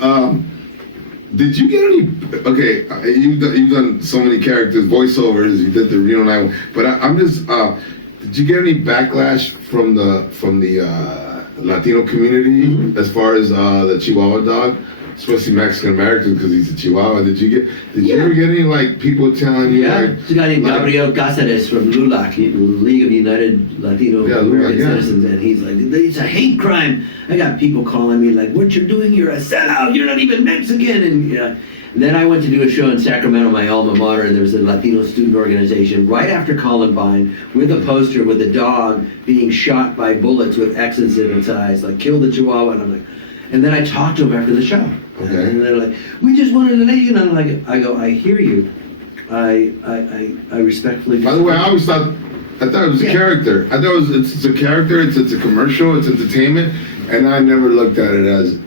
Did you get any? Okay, you've done so many characters, voiceovers. You did the Reno 9, but I'm just. Did you get any backlash from the Latino community as far as the Chihuahua dog, especially Mexican Americans because he's a Chihuahua? Did you ever get any like people telling you? Yeah, Like, there's a guy named Gabriel Cáceres from LULAC, League of United Latino American Citizens, and he's like, it's a hate crime. I got people calling me like, what you're doing, you're a sellout, you're not even Mexican, and yeah. And then I went to do a show in Sacramento, my alma mater, and there was a Latino student organization right after Columbine with a poster with a dog being shot by bullets with X's in its eyes, like kill the Chihuahua, and I'm like, and then I talked to them after the show. Okay. And they're like, we just wanted to let you know. I go, I hear you. I respectfully. By the way, I thought it was a character. I thought it's a character. It's a commercial. It's entertainment, and I never looked at it as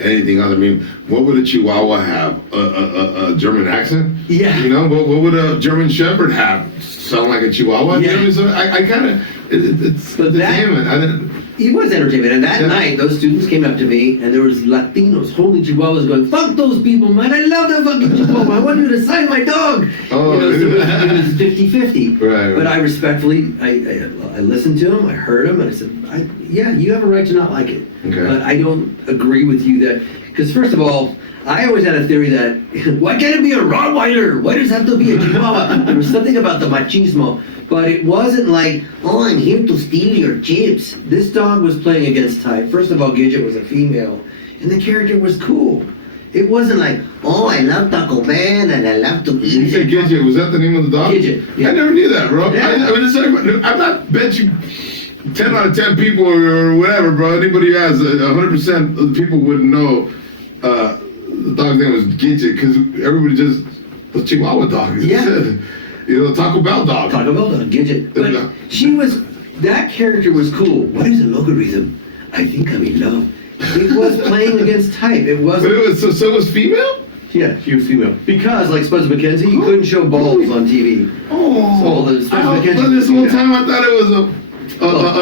anything other. I mean, what would a Chihuahua have? A German accent? Yeah. You know, what would a German Shepherd have? Sound like a Chihuahua? Yeah. You know what I mean? So I kind of it's But that- entertainment. I didn't. It was entertainment, and that night, those students came up to me, and there was Latinos holding Chihuahuas going, fuck those people, man, I love that fucking Chihuahua, I want you to sign my dog. Oh, so it was 50-50. Right. But I respectfully, I listened to him, I heard him, and I said, yeah, you have a right to not like it. Okay. But I don't agree with you that, because first of all, I always had a theory that, why can't it be a Rottweiler? Why does it have to be a Chihuahua? There was something about the machismo. But it wasn't like, oh, I'm here to steal your chips. This dog was playing against type. First of all, Gidget was a female, and the character was cool. It wasn't like, oh, I love Taco Bell and I love to eat. You said Gidget. Was that the name of the dog? Gidget, yeah. I never knew that, bro. Yeah. I'm not bet you 10 out of 10 people or whatever, bro. Anybody who has 100% of the people wouldn't know the dog's name was Gidget because everybody just was Chihuahua dog. Yeah. You know, Taco Bell dog. Taco Bell dog, Gidget. But that character was cool. What is a logarithm? I think I'm in love. It was playing against type. It But wasn't. it was so it was female. Yeah, she was female. Because, like Spuds McKenzie, you couldn't show balls on TV. Oh, So the Spuds McKenzie. but this whole time I thought it was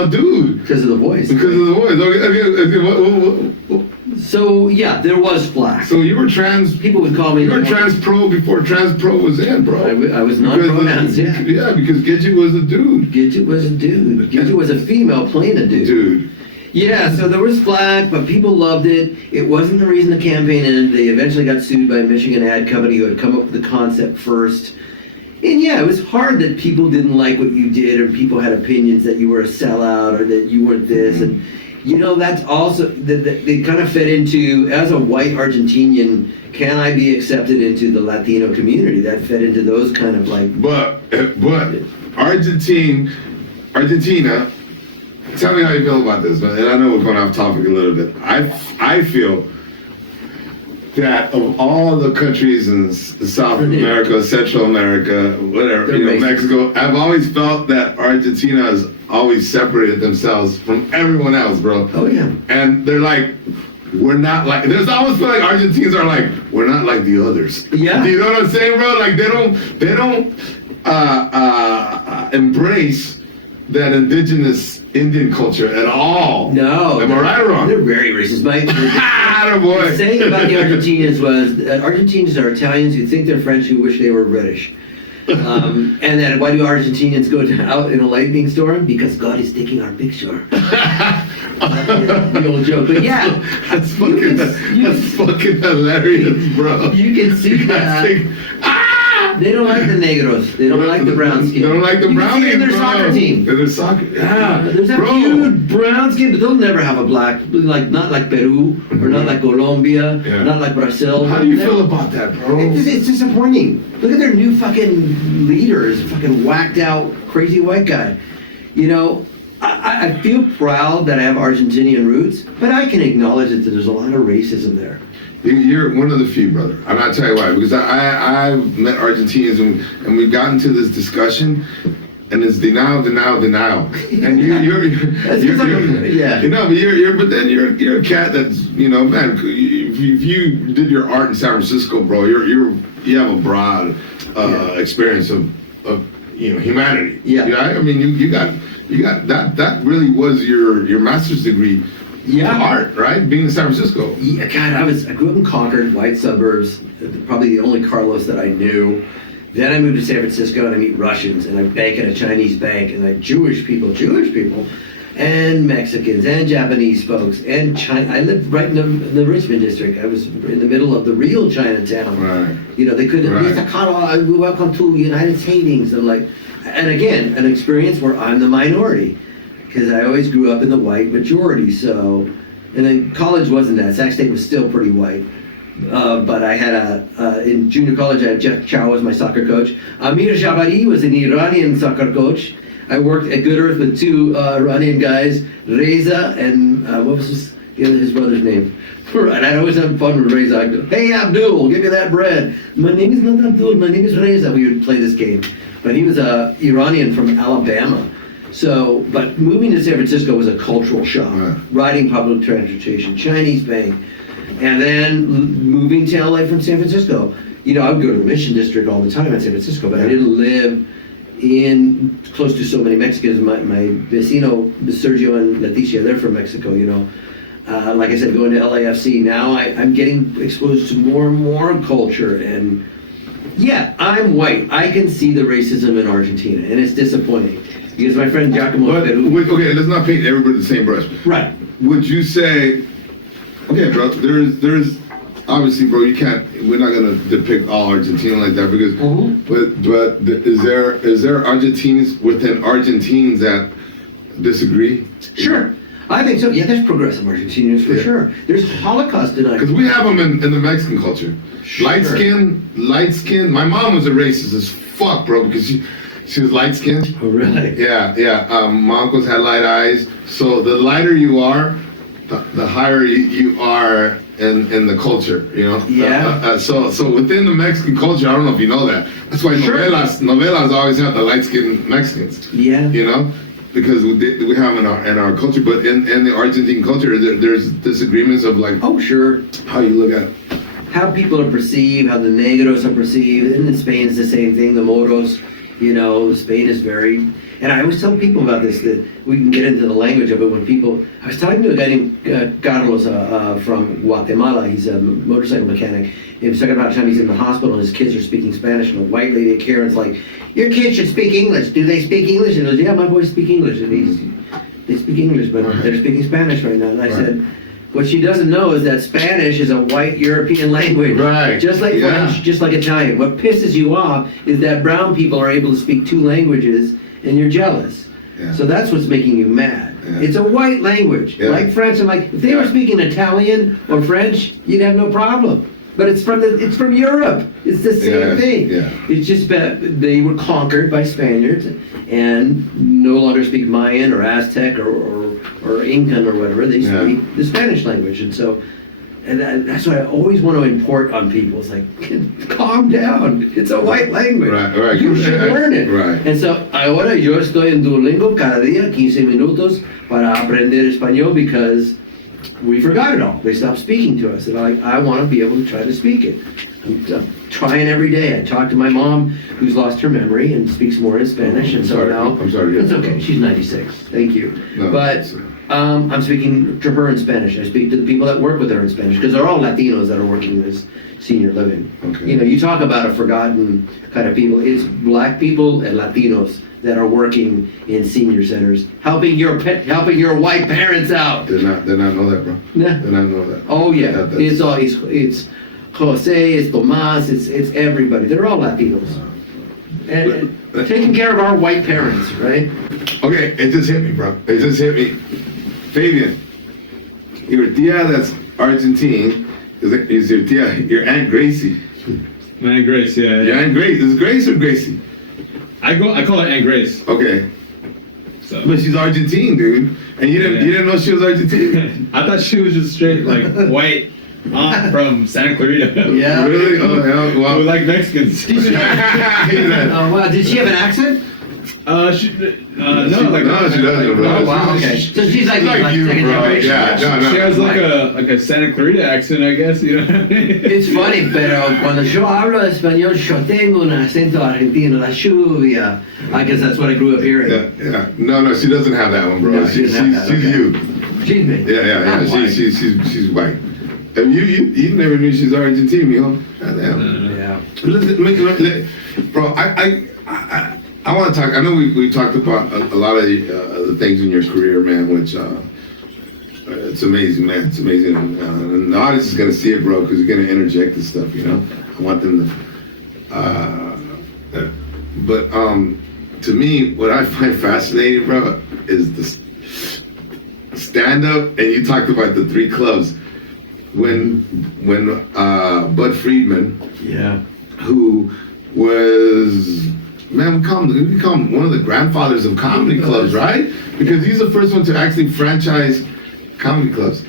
a dude. Because of the voice. Because of the voice. Okay. What? So yeah, there was flack. So you were trans. People would call me. You were trans pro before trans pro was in, bro. I was non-pronouns. Yeah. Yeah, because Gidget was a dude. Gidget was a dude. Gidget was a female playing a dude. Dude. Yeah, so there was flack, but people loved it. It wasn't the reason the campaign ended. They eventually got sued by a Michigan ad company who had come up with the concept first. And yeah, it was hard that people didn't like what you did, or people had opinions that you were a sellout, or that you weren't this, and that's also they kind of fed into, as a white Argentinian, can I be accepted into the Latino community? That fed into those kind of like. But Argentina. Tell me how you feel about this, man. And I know we're going off topic a little bit. I feel that of all the countries in South America, Central America, whatever, Mexico, I've always felt that Argentina has always separated themselves from everyone else, bro. Oh yeah. And they're like, we're not like. There's always feel like Argentines are like, we're not like the others. Yeah. Do you know what I'm saying, bro? Like they don't embrace that indigenous Indian culture at all. No. Am I right or wrong? They're very racist. Boy. The saying about the Argentinians was that Argentinians are Italians who think they're French who wish they were British. And then why do Argentinians go out in a lightning storm? Because God is taking our picture. The old joke. But yeah. That's fucking hilarious, bro. You can see that. They don't like the negros. They don't like the brown skin. They don't like the brown skin. In their soccer team. In their soccer. Yeah. There's that few brown skin, but they'll never have a black. Not like Peru, or not like Colombia, not like Brazil. How do you feel about that, bro? It's disappointing. Look at their new fucking leaders, fucking whacked out, crazy white guy. I feel proud that I have Argentinian roots, but I can acknowledge that there's a lot of racism there. You're one of the few, brother. And I'll tell you why. Because I've met Argentinians and we've gotten to this discussion, and it's denial. And you're but then you're a cat that's, man, if you did your art in San Francisco, bro, you have a broad experience of humanity. Yeah. I mean, you got that really was your master's degree. Yeah. Art, right? Being in San Francisco. Yeah, God, I grew up in Concord, white suburbs, probably the only Carlos that I knew. Then I moved to San Francisco and I meet Russians, and I bank at a Chinese bank, and like Jewish people, and Mexicans and Japanese folks and China. I lived right in the Richmond district. I was in the middle of the real Chinatown. Right. They couldn't. Right. Welcome to United States. And again, an experience where I'm the minority, because I always grew up in the white majority. So, and then college wasn't that. Sac State was still pretty white. But I had in junior college, I had Jeff Chow as my soccer coach. Amir Jabari was an Iranian soccer coach. I worked at Good Earth with two Iranian guys, Reza and what was his brother's name? And I'd always have fun with Reza. I'd go, hey Abdul, give me that bread. My name is not Abdul, my name is Reza. We would play this game. But he was Iranian from Alabama. So, but moving to San Francisco was a cultural shock. Right. Riding public transportation, Chinese bank, and then moving to LA from San Francisco. I would go to the Mission District all the time in San Francisco, but I didn't live in close to so many Mexicans. My vecino, Sergio and Leticia, they're from Mexico. Like I said, going to LAFC now, I'm getting exposed to more and more culture. And yeah, I'm white. I can see the racism in Argentina, and it's disappointing. Because my friend Giacomo. Okay, let's not paint everybody the same brush. Right. Would you say, okay, bro, there's obviously, bro, we're not gonna depict all Argentina like that because, but is there Argentines within Argentines that disagree? Sure. I think so. Yeah, there's progressive Argentinians for sure. There's Holocaust deniers. Because we have them in the Mexican culture. Sure. Light skin. My mom was a racist as fuck, bro, because she was light skinned. Oh, really? Yeah. My uncles had light eyes. So the lighter you are, the higher you are in the culture, Yeah. So within the Mexican culture, I don't know if you know that. That's why novelas always have the light skinned Mexicans. Yeah. Because we have in our culture, but in the Argentine culture, there's disagreements of like, oh sure, how you look at it. How people are perceived, how the negros are perceived, and in Spain it's the same thing. The moros, Spain is very. And I always tell people about this, that we can get into the language of it when people. I was talking to a guy named Carlos from Guatemala. He's a motorcycle mechanic. He was talking about how he's in the hospital and his kids are speaking Spanish, and a white lady at Karen's like, your kids should speak English. Do they speak English? And he goes, yeah, my boys speak English. And they speak English, but they're speaking Spanish right now. And I said, What she doesn't know is that Spanish is a white European language. Right. Just like Yeah. French, just like Italian. What pisses you off is that brown people are able to speak 2 languages and you're jealous. Yeah. So that's what's making you mad. Yeah. It's a white language, Yeah. like French. And like, if they were Yeah. speaking Italian or French, you'd have no problem. But it's from Europe. It's the same Yeah, thing. yeah. It's just that they were conquered by Spaniards and no longer speak Mayan or Aztec or Incan or whatever. They Yeah. speak the Spanish language, and so. And that's what I always want to import on people. It's like, calm down. It's a white language. Right. You should learn it. Right. And so, ahora yo estoy en Duolingo cada día, 15 minutos, para aprender español because we forgot it all. They stopped speaking to us. And I want to be able to try to speak it. I'm trying every day. I talk to my mom, who's lost her memory and speaks more in Spanish. And so sorry. now, I'm sorry to hear it's that. okay. She's 96. Thank you. No, But it's- I'm speaking to her in Spanish. I speak to the people that work with her in Spanish because they're all Latinos that are working this senior living. Okay. You know, you talk about a forgotten kind of people. It's black people and Latinos that are working in senior centers, helping your white parents out. Did not know that, bro. Yeah. Did not know that. Oh yeah, That's- it's all it's Jose, it's Tomas, it's everybody. They're all Latinos, and taking care of our white parents, right? Okay, it just hit me, bro. It just hit me. Fabian, your tia that's Argentine is your tia, your Aunt Gracie. My Aunt Grace, yeah. Your Aunt Grace. Is it Grace or Gracie? I call her Aunt Grace. Okay. So But she's Argentine, dude. And you didn't know she was Argentine? I thought she was just straight like white aunt from Santa Clarita. Yeah. Really? Oh, yeah. Who Well, like Mexicans. Oh wow, did she have an accent? No, she doesn't, bro. Oh wow, okay. So she's like you, second bro. generation. Yeah, no. She has like a Santa Clarita accent, I guess. You know what I mean? It's funny, pero cuando yo hablo español, yo tengo un acento argentino, la lluvia. I guess that's what I grew up hearing. Yeah. No, she doesn't have that one, bro. No, she she's doesn't have that, she's okay. you. She's me. Yeah. I'm white. She's white. And you never knew she's Argentine, mijo. Goddamn. Yeah. Bro, I want to talk. I know we talked about a lot of the things in your career, man. Which it's amazing, man. It's amazing, and the audience is gonna see it, bro, because you're gonna interject this stuff. You know, I want them to. But to me, what I find fascinating, bro, is the stand-up. And you talked about the 3 clubs when Bud Friedman, Yeah. who was, man, we call him one of the grandfathers of comedy clubs, right? Because he's the first one to actually franchise comedy clubs.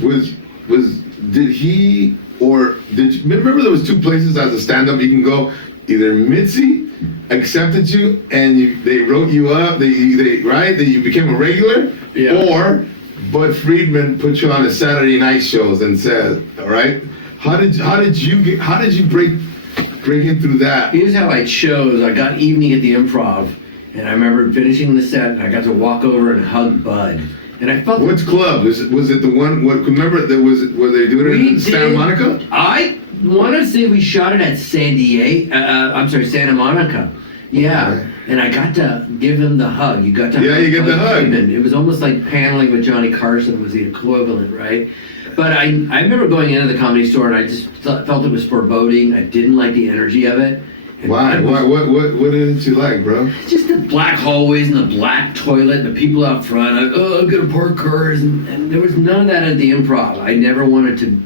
Did he, or did you remember there was 2 places as a stand-up you can go? Either Mitzi accepted you and they wrote you up, they right, that you became a regular, Yeah. or Bud Friedman put you on a Saturday night shows and said, all right, how did you break in through that? Here's how I chose. I got evening at the Improv, and I remember finishing the set, and I got to walk over and hug Bud, and I felt. Which club? Was it the one? Remember were they doing it in Santa Monica? I want to say we shot it at Santa Monica. Yeah, Okay. and I got to give him the hug. You got to. Yeah, you get the hug. Friedman. It was almost like paneling with Johnny Carson was the equivalent, right? But I remember going into the Comedy Store and I just felt it was foreboding. I didn't like the energy of it. And Why? What didn't you like, bro? Just the black hallways and the black toilet and the people out front. I'm gonna park cars, and there was none of that at the Improv. I never wanted to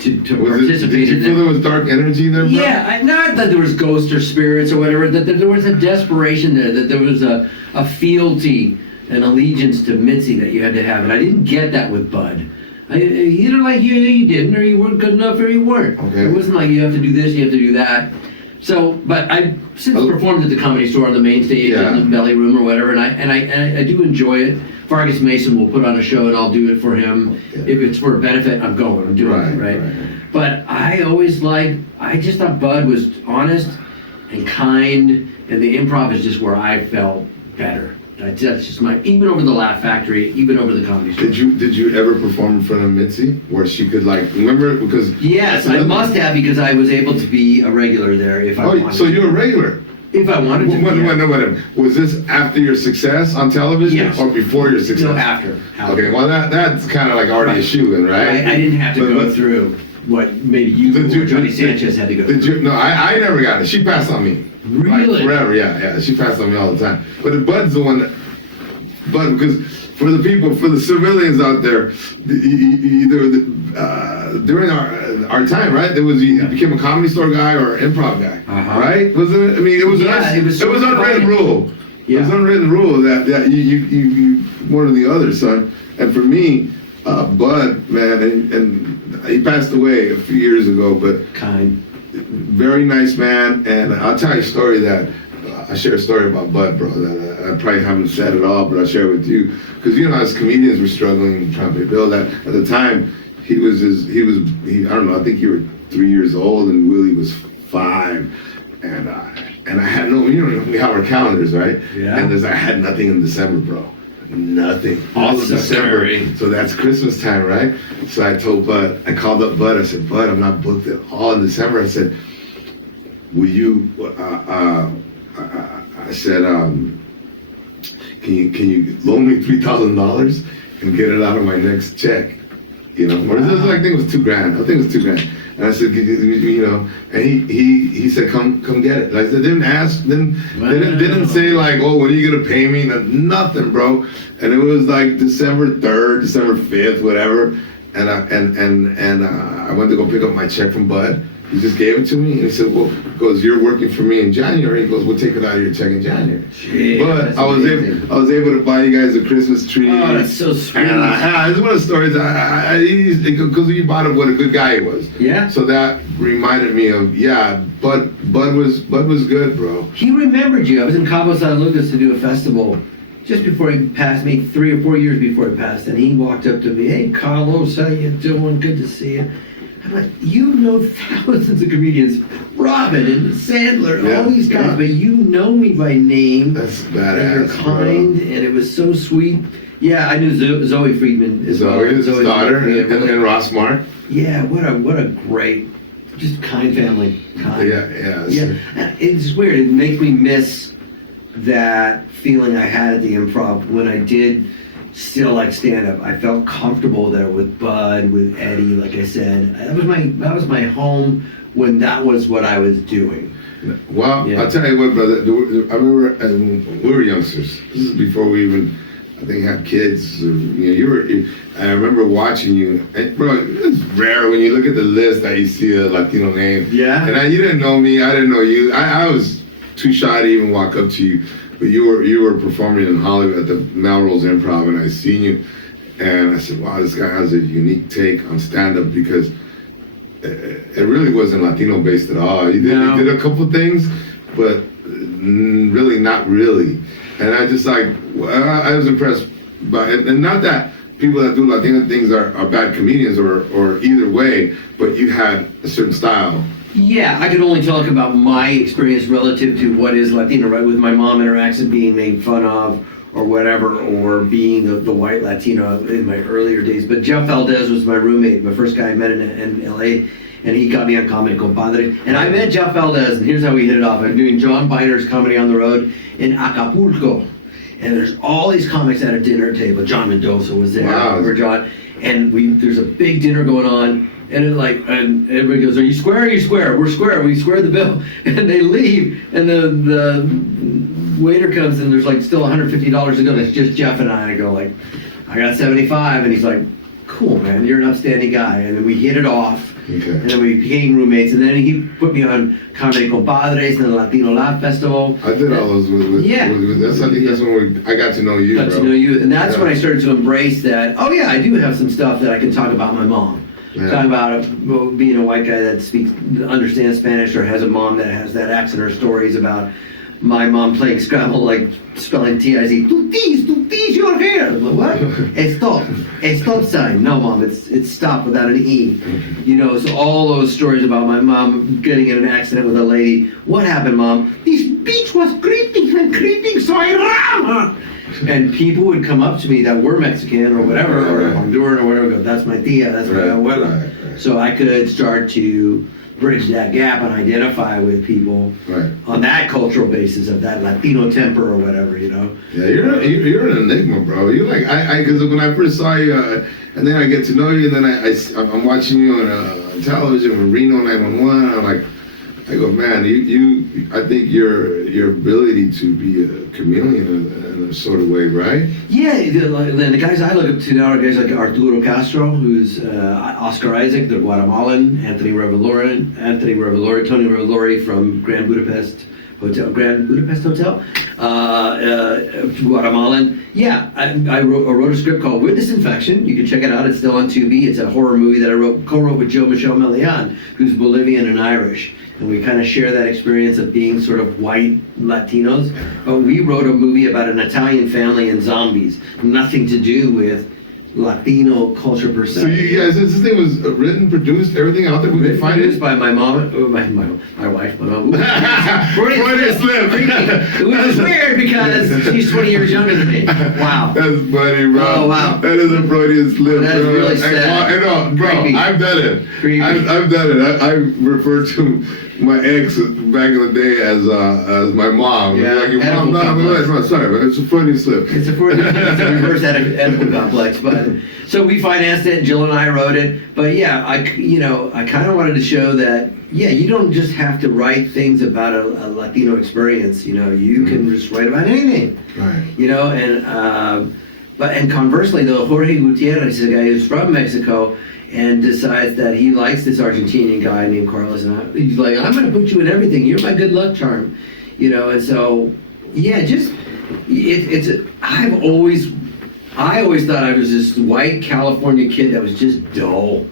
participate Did you in feel that. there was dark energy there, bro? Yeah, not that there was ghosts or spirits or whatever. That there was a desperation there. That there was a fealty, an allegiance to Mitzi that you had to have, and I didn't get that with Bud. Either like you didn't, or you weren't good enough, or you weren't. Okay. It wasn't like you have to do this, you have to do that. So, but I've since performed at the Comedy Store on the main stage, Yeah. in the belly room or whatever, and I do enjoy it. Vargas Mason will put on a show and I'll do it for him. Yeah. If it's for a benefit, I'm going. I'm doing it, right? But I just thought Bud was honest and kind, and the Improv is just where I felt better. That's just even over the Laugh Factory, even over the Comedy Store. Did you ever perform in front of Mitzi where she could remember because? Yes, I must have because I was able to be a regular there if I wanted. So you're a regular. If I wanted to. Wait. Was this after your success on television Yes. or before your success? No, after. Okay, well that's kind of like already a shoe-in, right? I didn't have to go through what maybe you or Johnny Sanchez had to go through. No, I never got it. She passed on me. Really? Like forever, yeah. She passed on me all the time. But Bud's the one that, Bud, because for the people, for the civilians out there, during our time, right? There was you became a comedy store guy or an improv guy, right? Wasn't it? I mean, it was it was unwritten rule. Yeah. It was unwritten rule that you one or the other, son. And for me, Bud, man, and he passed away a few years ago, but very nice man. And I'll tell you a story that I share a story about Bud, bro, that I probably haven't said at all, but I'll share it with you. Because, you know, as comedians, we're struggling, trying to pay bills. At the time, he I don't know, I think you were 3 years old and Willie was 5. And I had no, you know, we have our calendars, right? Yeah. And I had nothing in December, bro. Nothing. All of December. Scary. So that's Christmas time, right? So I told Bud, I called up Bud, I said, Bud, I'm not booked at all in December. I said, will you, I said, can you loan me $3,000 and get it out of my next check? You know, or I think it was $2,000. I think it was $2,000. And I said, you know, and he said, come get it. Like, they didn't ask, didn't say like, oh, when are you gonna pay me? Nothing, bro. And it was like December 3rd, December 5th, whatever. And I went to go pick up my check from Bud. He just gave it to me, and he said, well, because you're working for me in January, he goes, we'll take it out of your check in January. Jeez, but I was able to buy you guys a Christmas tree. Oh, that's so sweet. And it's one of the stories, because you bought him, what a good guy he was. Yeah. So that reminded me of, Bud was good, bro. He remembered you. I was in Cabo San Lucas to do a festival just before he passed me, 3 or 4 years before he passed, and he walked up to me, hey, Carlos, how you doing? Good to see you. I'm like, you know thousands of comedians, Robin and Sandler, all these guys, but you know me by name. That's badass. And you're kind, and it was so sweet. Yeah, I knew Zoe Friedman as well. Zoe's his daughter, and Ross Mark. Yeah, what a great, just kind family. Kind. Yeah. It's weird. It makes me miss that feeling I had at the Improv when I did still like stand-up. I felt comfortable there with Bud, with Eddie, like I said. That was my home when that was what I was doing. Well, I'll tell you what, brother. I remember we were youngsters. This is before we even, I think, had kids. Or, I remember watching you. And, bro, it's rare when you look at the list that you see a Latino name. Yeah. And you didn't know me. I didn't know you. I was too shy to even walk up to you. But you were performing in Hollywood at the Melrose Improv, and I seen you, and I said, wow, this guy has a unique take on stand-up, because it really wasn't Latino based at all. You did a couple things, but really not really. And I just I was impressed by it. And not that people that do Latino things are bad comedians or either way, but you had a certain style. Yeah, I could only talk about my experience relative to what is Latino, right? With my mom and her accent being made fun of or whatever, or being the white Latino in my earlier days. But Jeff Valdez was my roommate, my first guy I met in LA, and he got me on Comedy Compadre. And I met Jeff Valdez, and here's how we hit it off. I'm doing John Biner's Comedy on the Road in Acapulco. And there's all these comics at a dinner table. John Mendoza was there, over John. And there's a big dinner going on. And and everybody goes, are you square? Are you square? We're square. We square the bill. And they leave. And the waiter comes and there's still $150 to go. That's just Jeff and I. I go I got 75. And he's like, cool, man. You're an upstanding guy. And then we hit it off. Okay. And then we became roommates. And then he put me on Comedy Compadres and the Latino Lab Festival. I did all those with I think that's when I got to know you, Got to know you. And that's when I started to embrace that, I do have some stuff that I can talk about my mom. Yeah. Talking about being a white guy that understands Spanish or has a mom that has that accent, or stories about my mom playing Scrabble, spelling T-I-Z, tu tease your hair. What? Stop sign. No, mom, it's stop without an E. So all those stories about my mom getting in an accident with a lady. What happened, mom? This bitch was creeping and creeping, so I ran her. And people would come up to me that were Mexican or whatever, or Honduran or whatever, go, that's my tia, that's my abuela. So I could start to bridge that gap and identify with people Right. on that cultural basis of that Latino temper or whatever, you know. Yeah, you're an enigma, bro. You're like because when I first saw you, and then I get to know you, and then I'm watching you on television with Reno 911. I'm like, I go, man, I think your ability to be a chameleon in a sort of way, right? Yeah, the guys I look up to now are guys like Arturo Castro, who's Oscar Isaac, the Guatemalan, Tony Revolori from Grand Budapest Hotel, Guatemalan. Yeah, I wrote a script called Witness Infection. You can check it out. It's still on Tubi. It's a horror movie that I co-wrote with Joe Michel Melian, who's Bolivian and Irish. And we kind of share that experience of being sort of white Latinos. But we wrote a movie about an Italian family and zombies. Nothing to do with Latino culture per se. So you guys, this thing was written, produced, everything out there. We could find Produced it. by my mom, my wife, my mom. Freudian slip. Which is weird because she's 20 years younger than me. Wow. That's funny, bro. Oh, wow. That is a Freudian slip, That is bro. really sad. I know, bro. Creepy. I've done it. Creepy. I've done it. I refer to my ex back in the day as my mom. Yeah, Like, your mom, Oedipal complex. no, sorry, but it's a Freudian slip. It's a reverse Oedipal complex, but so we financed it. Jill and I wrote it, but yeah, I kind of wanted to show that you don't just have to write things about a Latino experience. You know, you can just write about anything. Right. You know, and conversely, though, Jorge Gutierrez is a guy who's from Mexico and decides that he likes this Argentinian guy named Carlos, and he's like, I'm going to put you in everything. You're my good luck charm, you know. And so, yeah, just I always thought I was this white California kid that was just dull,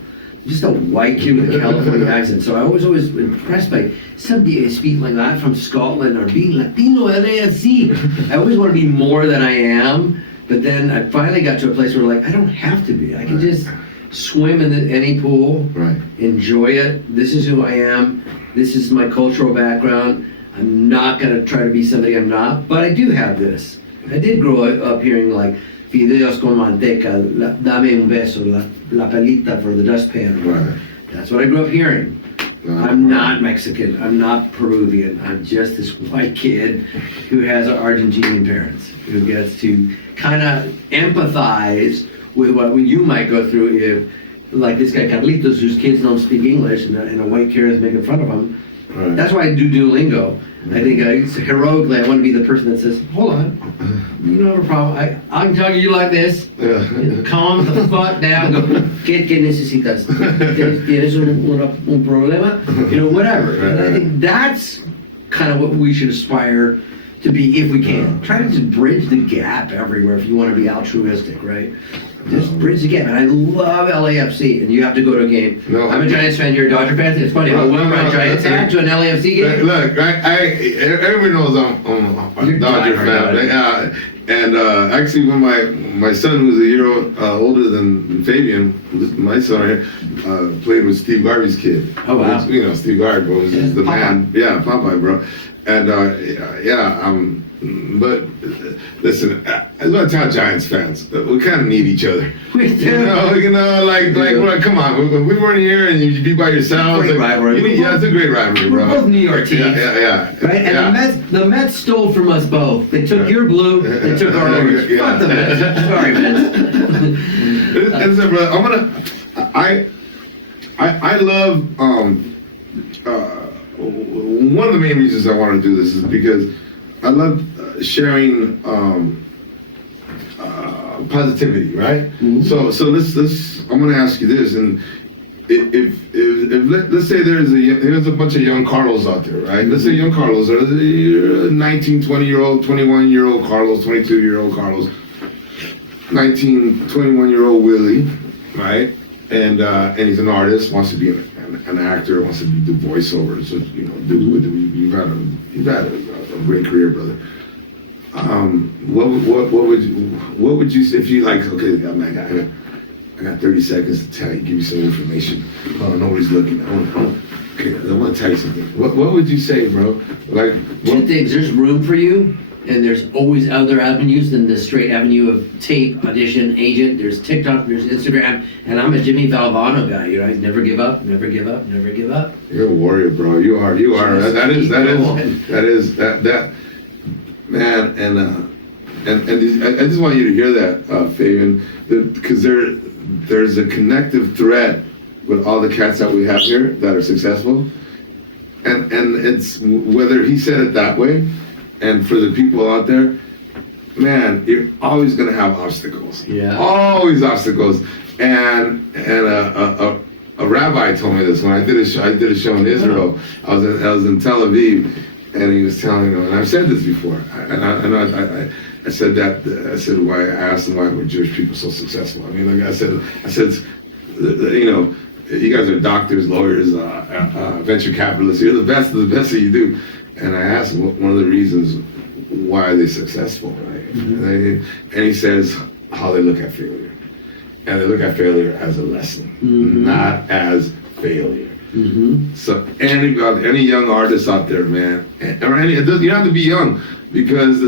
just a white kid with a California accent. So I was always impressed by somebody speaking like that from Scotland or being Latino LAFC. I always want to be more than I am, but then I finally got to a place where like I don't have to be. I can just swim in any pool, Right. enjoy it. This is who I am. This is my cultural background. I'm not going to try to be somebody I'm not, but I do have this. I did grow up hearing like fideos con manteca, dame un beso, la pelita for the dustpan. Right. That's what I grew up hearing. I'm not Mexican. I'm not Peruvian. I'm just this white kid who has Argentinian parents, who gets to kind of empathize with what you might go through if, like this guy Carlitos, whose kids don't speak English, and a white kid is making fun of him. Right. That's why I do Duolingo. I think heroically, I want to be the person that says, hold on, you don't have a problem. I can talk to you like this. Yeah. Calm the fuck down. Go, ¿Qué necesitas? ¿Tienes un problema? You know, whatever. And I think that's kind of what we should aspire to be if we can. Try to just bridge the gap everywhere if you want to be altruistic, right? Just bridge the gap. And I love LAFC, and you have to go to a game. No, I'm a Giants fan, you're a Dodger fan. It's funny, how one of my Giants hat to an LAFC game. Look, everybody knows I'm a Dodger fan. And actually, when my son, who's a year older than Fabian, my son here, played with Steve Garvey's kid. Oh, wow. You know, Steve Garvey, bro, is the man. Yeah, Popeye, bro. And but listen, I'm gonna tell Giants fans, we kind of need each other. We do. You know, like, well, come on, we weren't here and you'd be by yourselves. Great rivalry. Yeah, it's a great rivalry, bro. We're both New York teams. Yeah. Right? And the Mets stole from us both. They took your blue, they took our orange. Yeah. Fuck the Mets. Sorry, Mets. And so, bro, I love, one of the main reasons I want to do this is because I love sharing positivity, right? Mm-hmm. So let's. I'm going to ask you this, and if let's say there's a bunch of young Carlos out there, right? Let's say young Carlos, or 19, 20-year-old, 21-year-old Carlos, 22-year-old Carlos, 19, 21-year-old Willie, right? And he's an artist, wants to be an actor, wants to do voiceovers. So you've had a great career, brother. What would you say if you like? Okay, I got 30 seconds to tell you, give you some information. Nobody's looking. I want to tell you something. What would you say, bro? Like Two things. There's room for you and there's always other avenues than the straight avenue of tape, audition, agent. There's TikTok, there's Instagram, and I'm a Jimmy Valvano guy. You know, I never give up, never give up, never give up. You're a warrior, bro. You are. That is man. And I just want you to hear that, Fabian, because there's a connective thread with all the cats that we have here that are successful, and it's whether he said it that way, and for the people out there, man, you're always gonna have obstacles. Yeah. Always obstacles, and a rabbi told me this when I did a show in Israel. I was in Tel Aviv, and he was telling me, and I've said this before, I said why I asked him why were Jewish people so successful. I mean, like I said, you know, you guys are doctors, lawyers, venture capitalists. You're the best of the best that you do. And I asked him one of the reasons why are they successful, right? And he says how they look at failure, and they look at failure as a lesson, not as failure. So any young artist out there, man, or you don't have to be young, because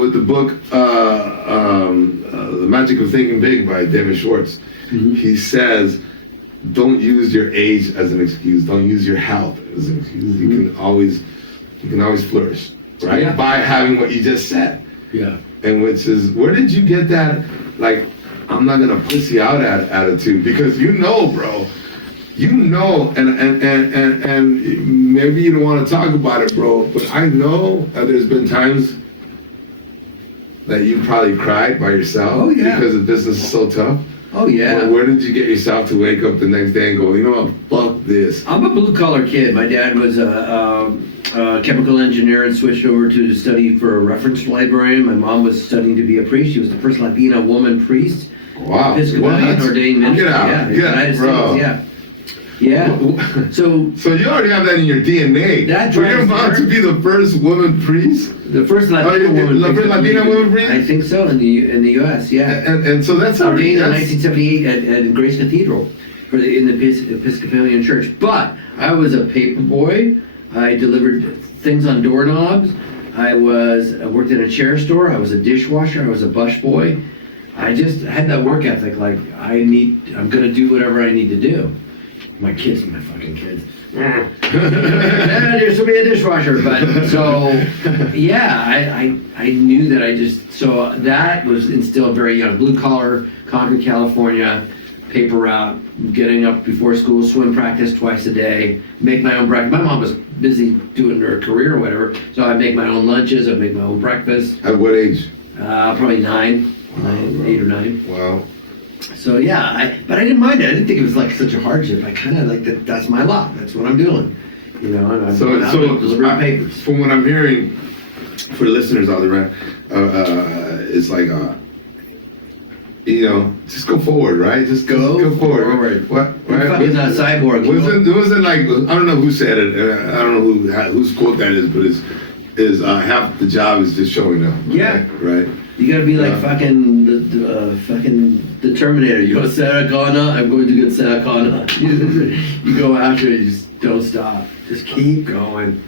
with the book The Magic of Thinking Big by David Schwartz, he says, don't use your age as an excuse. Don't use your health as an excuse. You can always flourish, right? Yeah. By having what you just said. Yeah. And which is, where did you get that, like, I'm not gonna pussy out attitude? Because you know, bro, you know, and maybe you don't want to talk about it, bro, but I know that there's been times that you probably cried by yourself. Oh, yeah. Because the business is so tough. Oh, yeah. Well, where did you get yourself to wake up the next day and go, you know what, fuck this? I'm a blue-collar kid. My dad was a chemical engineer and switched over to study for a reference librarian. My mom was studying to be a priest. She was the first Latina woman priest. Wow. Episcopalian ordained minister. Get out. Yeah, Get out, bro. States, yeah. Yeah. So you already have that in your DNA. That For your drives mom her. to be the first woman priest? The first Latina woman. The first Latina woman priest? I think so, in the U.S. Yeah. And so that's Ordained in that's- 1978 at Grace Cathedral in the Episcopalian Church. But I was a paper boy. I delivered things on doorknobs. I worked in a chair store. I was a dishwasher. I was a bush boy. I just had that work ethic. Like I'm gonna do whatever I need to do. My fucking kids. Yeah, there's to be a dishwasher. But so, yeah, I knew that so that was instilled very young. Blue collar, Concord, California, paper route, getting up before school, swim practice twice a day, make my own breakfast. My mom was busy doing her career or whatever, so I'd make my own lunches, I'd make my own breakfast. At what age? Probably 8 or 9. Wow. So yeah, but I didn't mind it. I didn't think it was like such a hardship. I kind of like that. That's my lot. That's what I'm doing. You know, and I'm going out and delivering papers. From what I'm hearing, for the listeners out there, it's like, you know, just go forward, right? Just go forward. What? Right? Fucking cyborg. It wasn't like, I don't know who said it. I don't know whose quote that is, but it's half the job is just showing up. Yeah. Right. You gotta be like fucking the Terminator. You go Sarah Connor, I'm going to get Sarah Connor. You go after it, you just don't stop. Just keep going.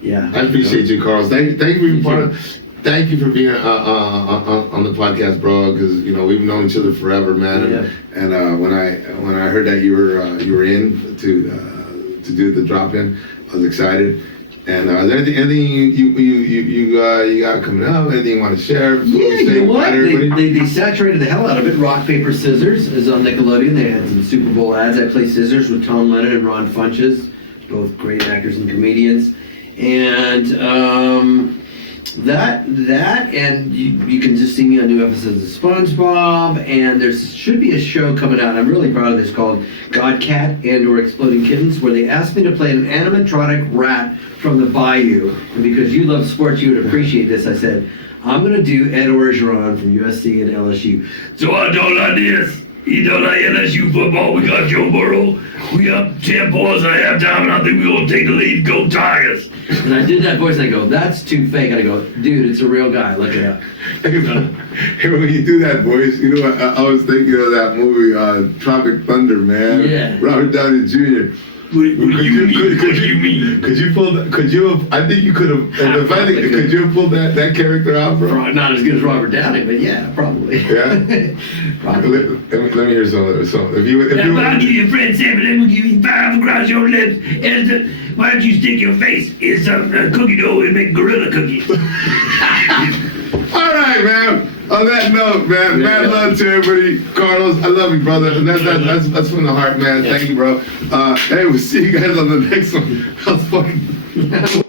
Yeah. I appreciate you, Carl. Thank you for being part of. Thank you for being on the podcast, bro. Because you know we've known each other forever, man. Yeah. And when I heard that you were in to do the drop in, I was excited. And is there anything you got coming up? Anything you want to share? Yeah, you know what? They saturated the hell out of it. Rock, Paper, Scissors is on Nickelodeon. They had some Super Bowl ads. I play Scissors with Tom Lennon and Ron Funches, both great actors and comedians. And that and you can just see me on new episodes of SpongeBob. And there should be a show coming out. I'm really proud of this called God Cat and/or Exploding Kittens, where they asked me to play an animatronic rat from the Bayou. And because you love sports, you would appreciate this. I said, I'm going to do Ed Orgeron from USC and LSU. So I don't like this. You don't like LSU football. We got Joe Burrow. We got 10 points at halftime, and I think we're going to take the lead. Go Tigers. And I did that voice, and I go, that's too fake. And I go, dude, it's a real guy. Look it up. Hey, when you do that voice, you know, I was thinking of that movie, Tropic Thunder, man. Yeah. Robert Downey Jr. Could you mean? Could you pull that? Could you have? I think you could have. If I think, could you have pulled that character out, bro? Not as good as Robert Downey, but yeah, probably. Yeah. Probably. Let me hear some. If you I'll give you a friend seven, then we'll give you five across your lips. Why don't you stick your face in some cookie dough and make gorilla cookies? All right, man. On that note, man, mad love to everybody. Carlos, I love you, brother. And that's from the heart, man. Thank you, bro. Hey, we'll see you guys on the next one. That was fucking.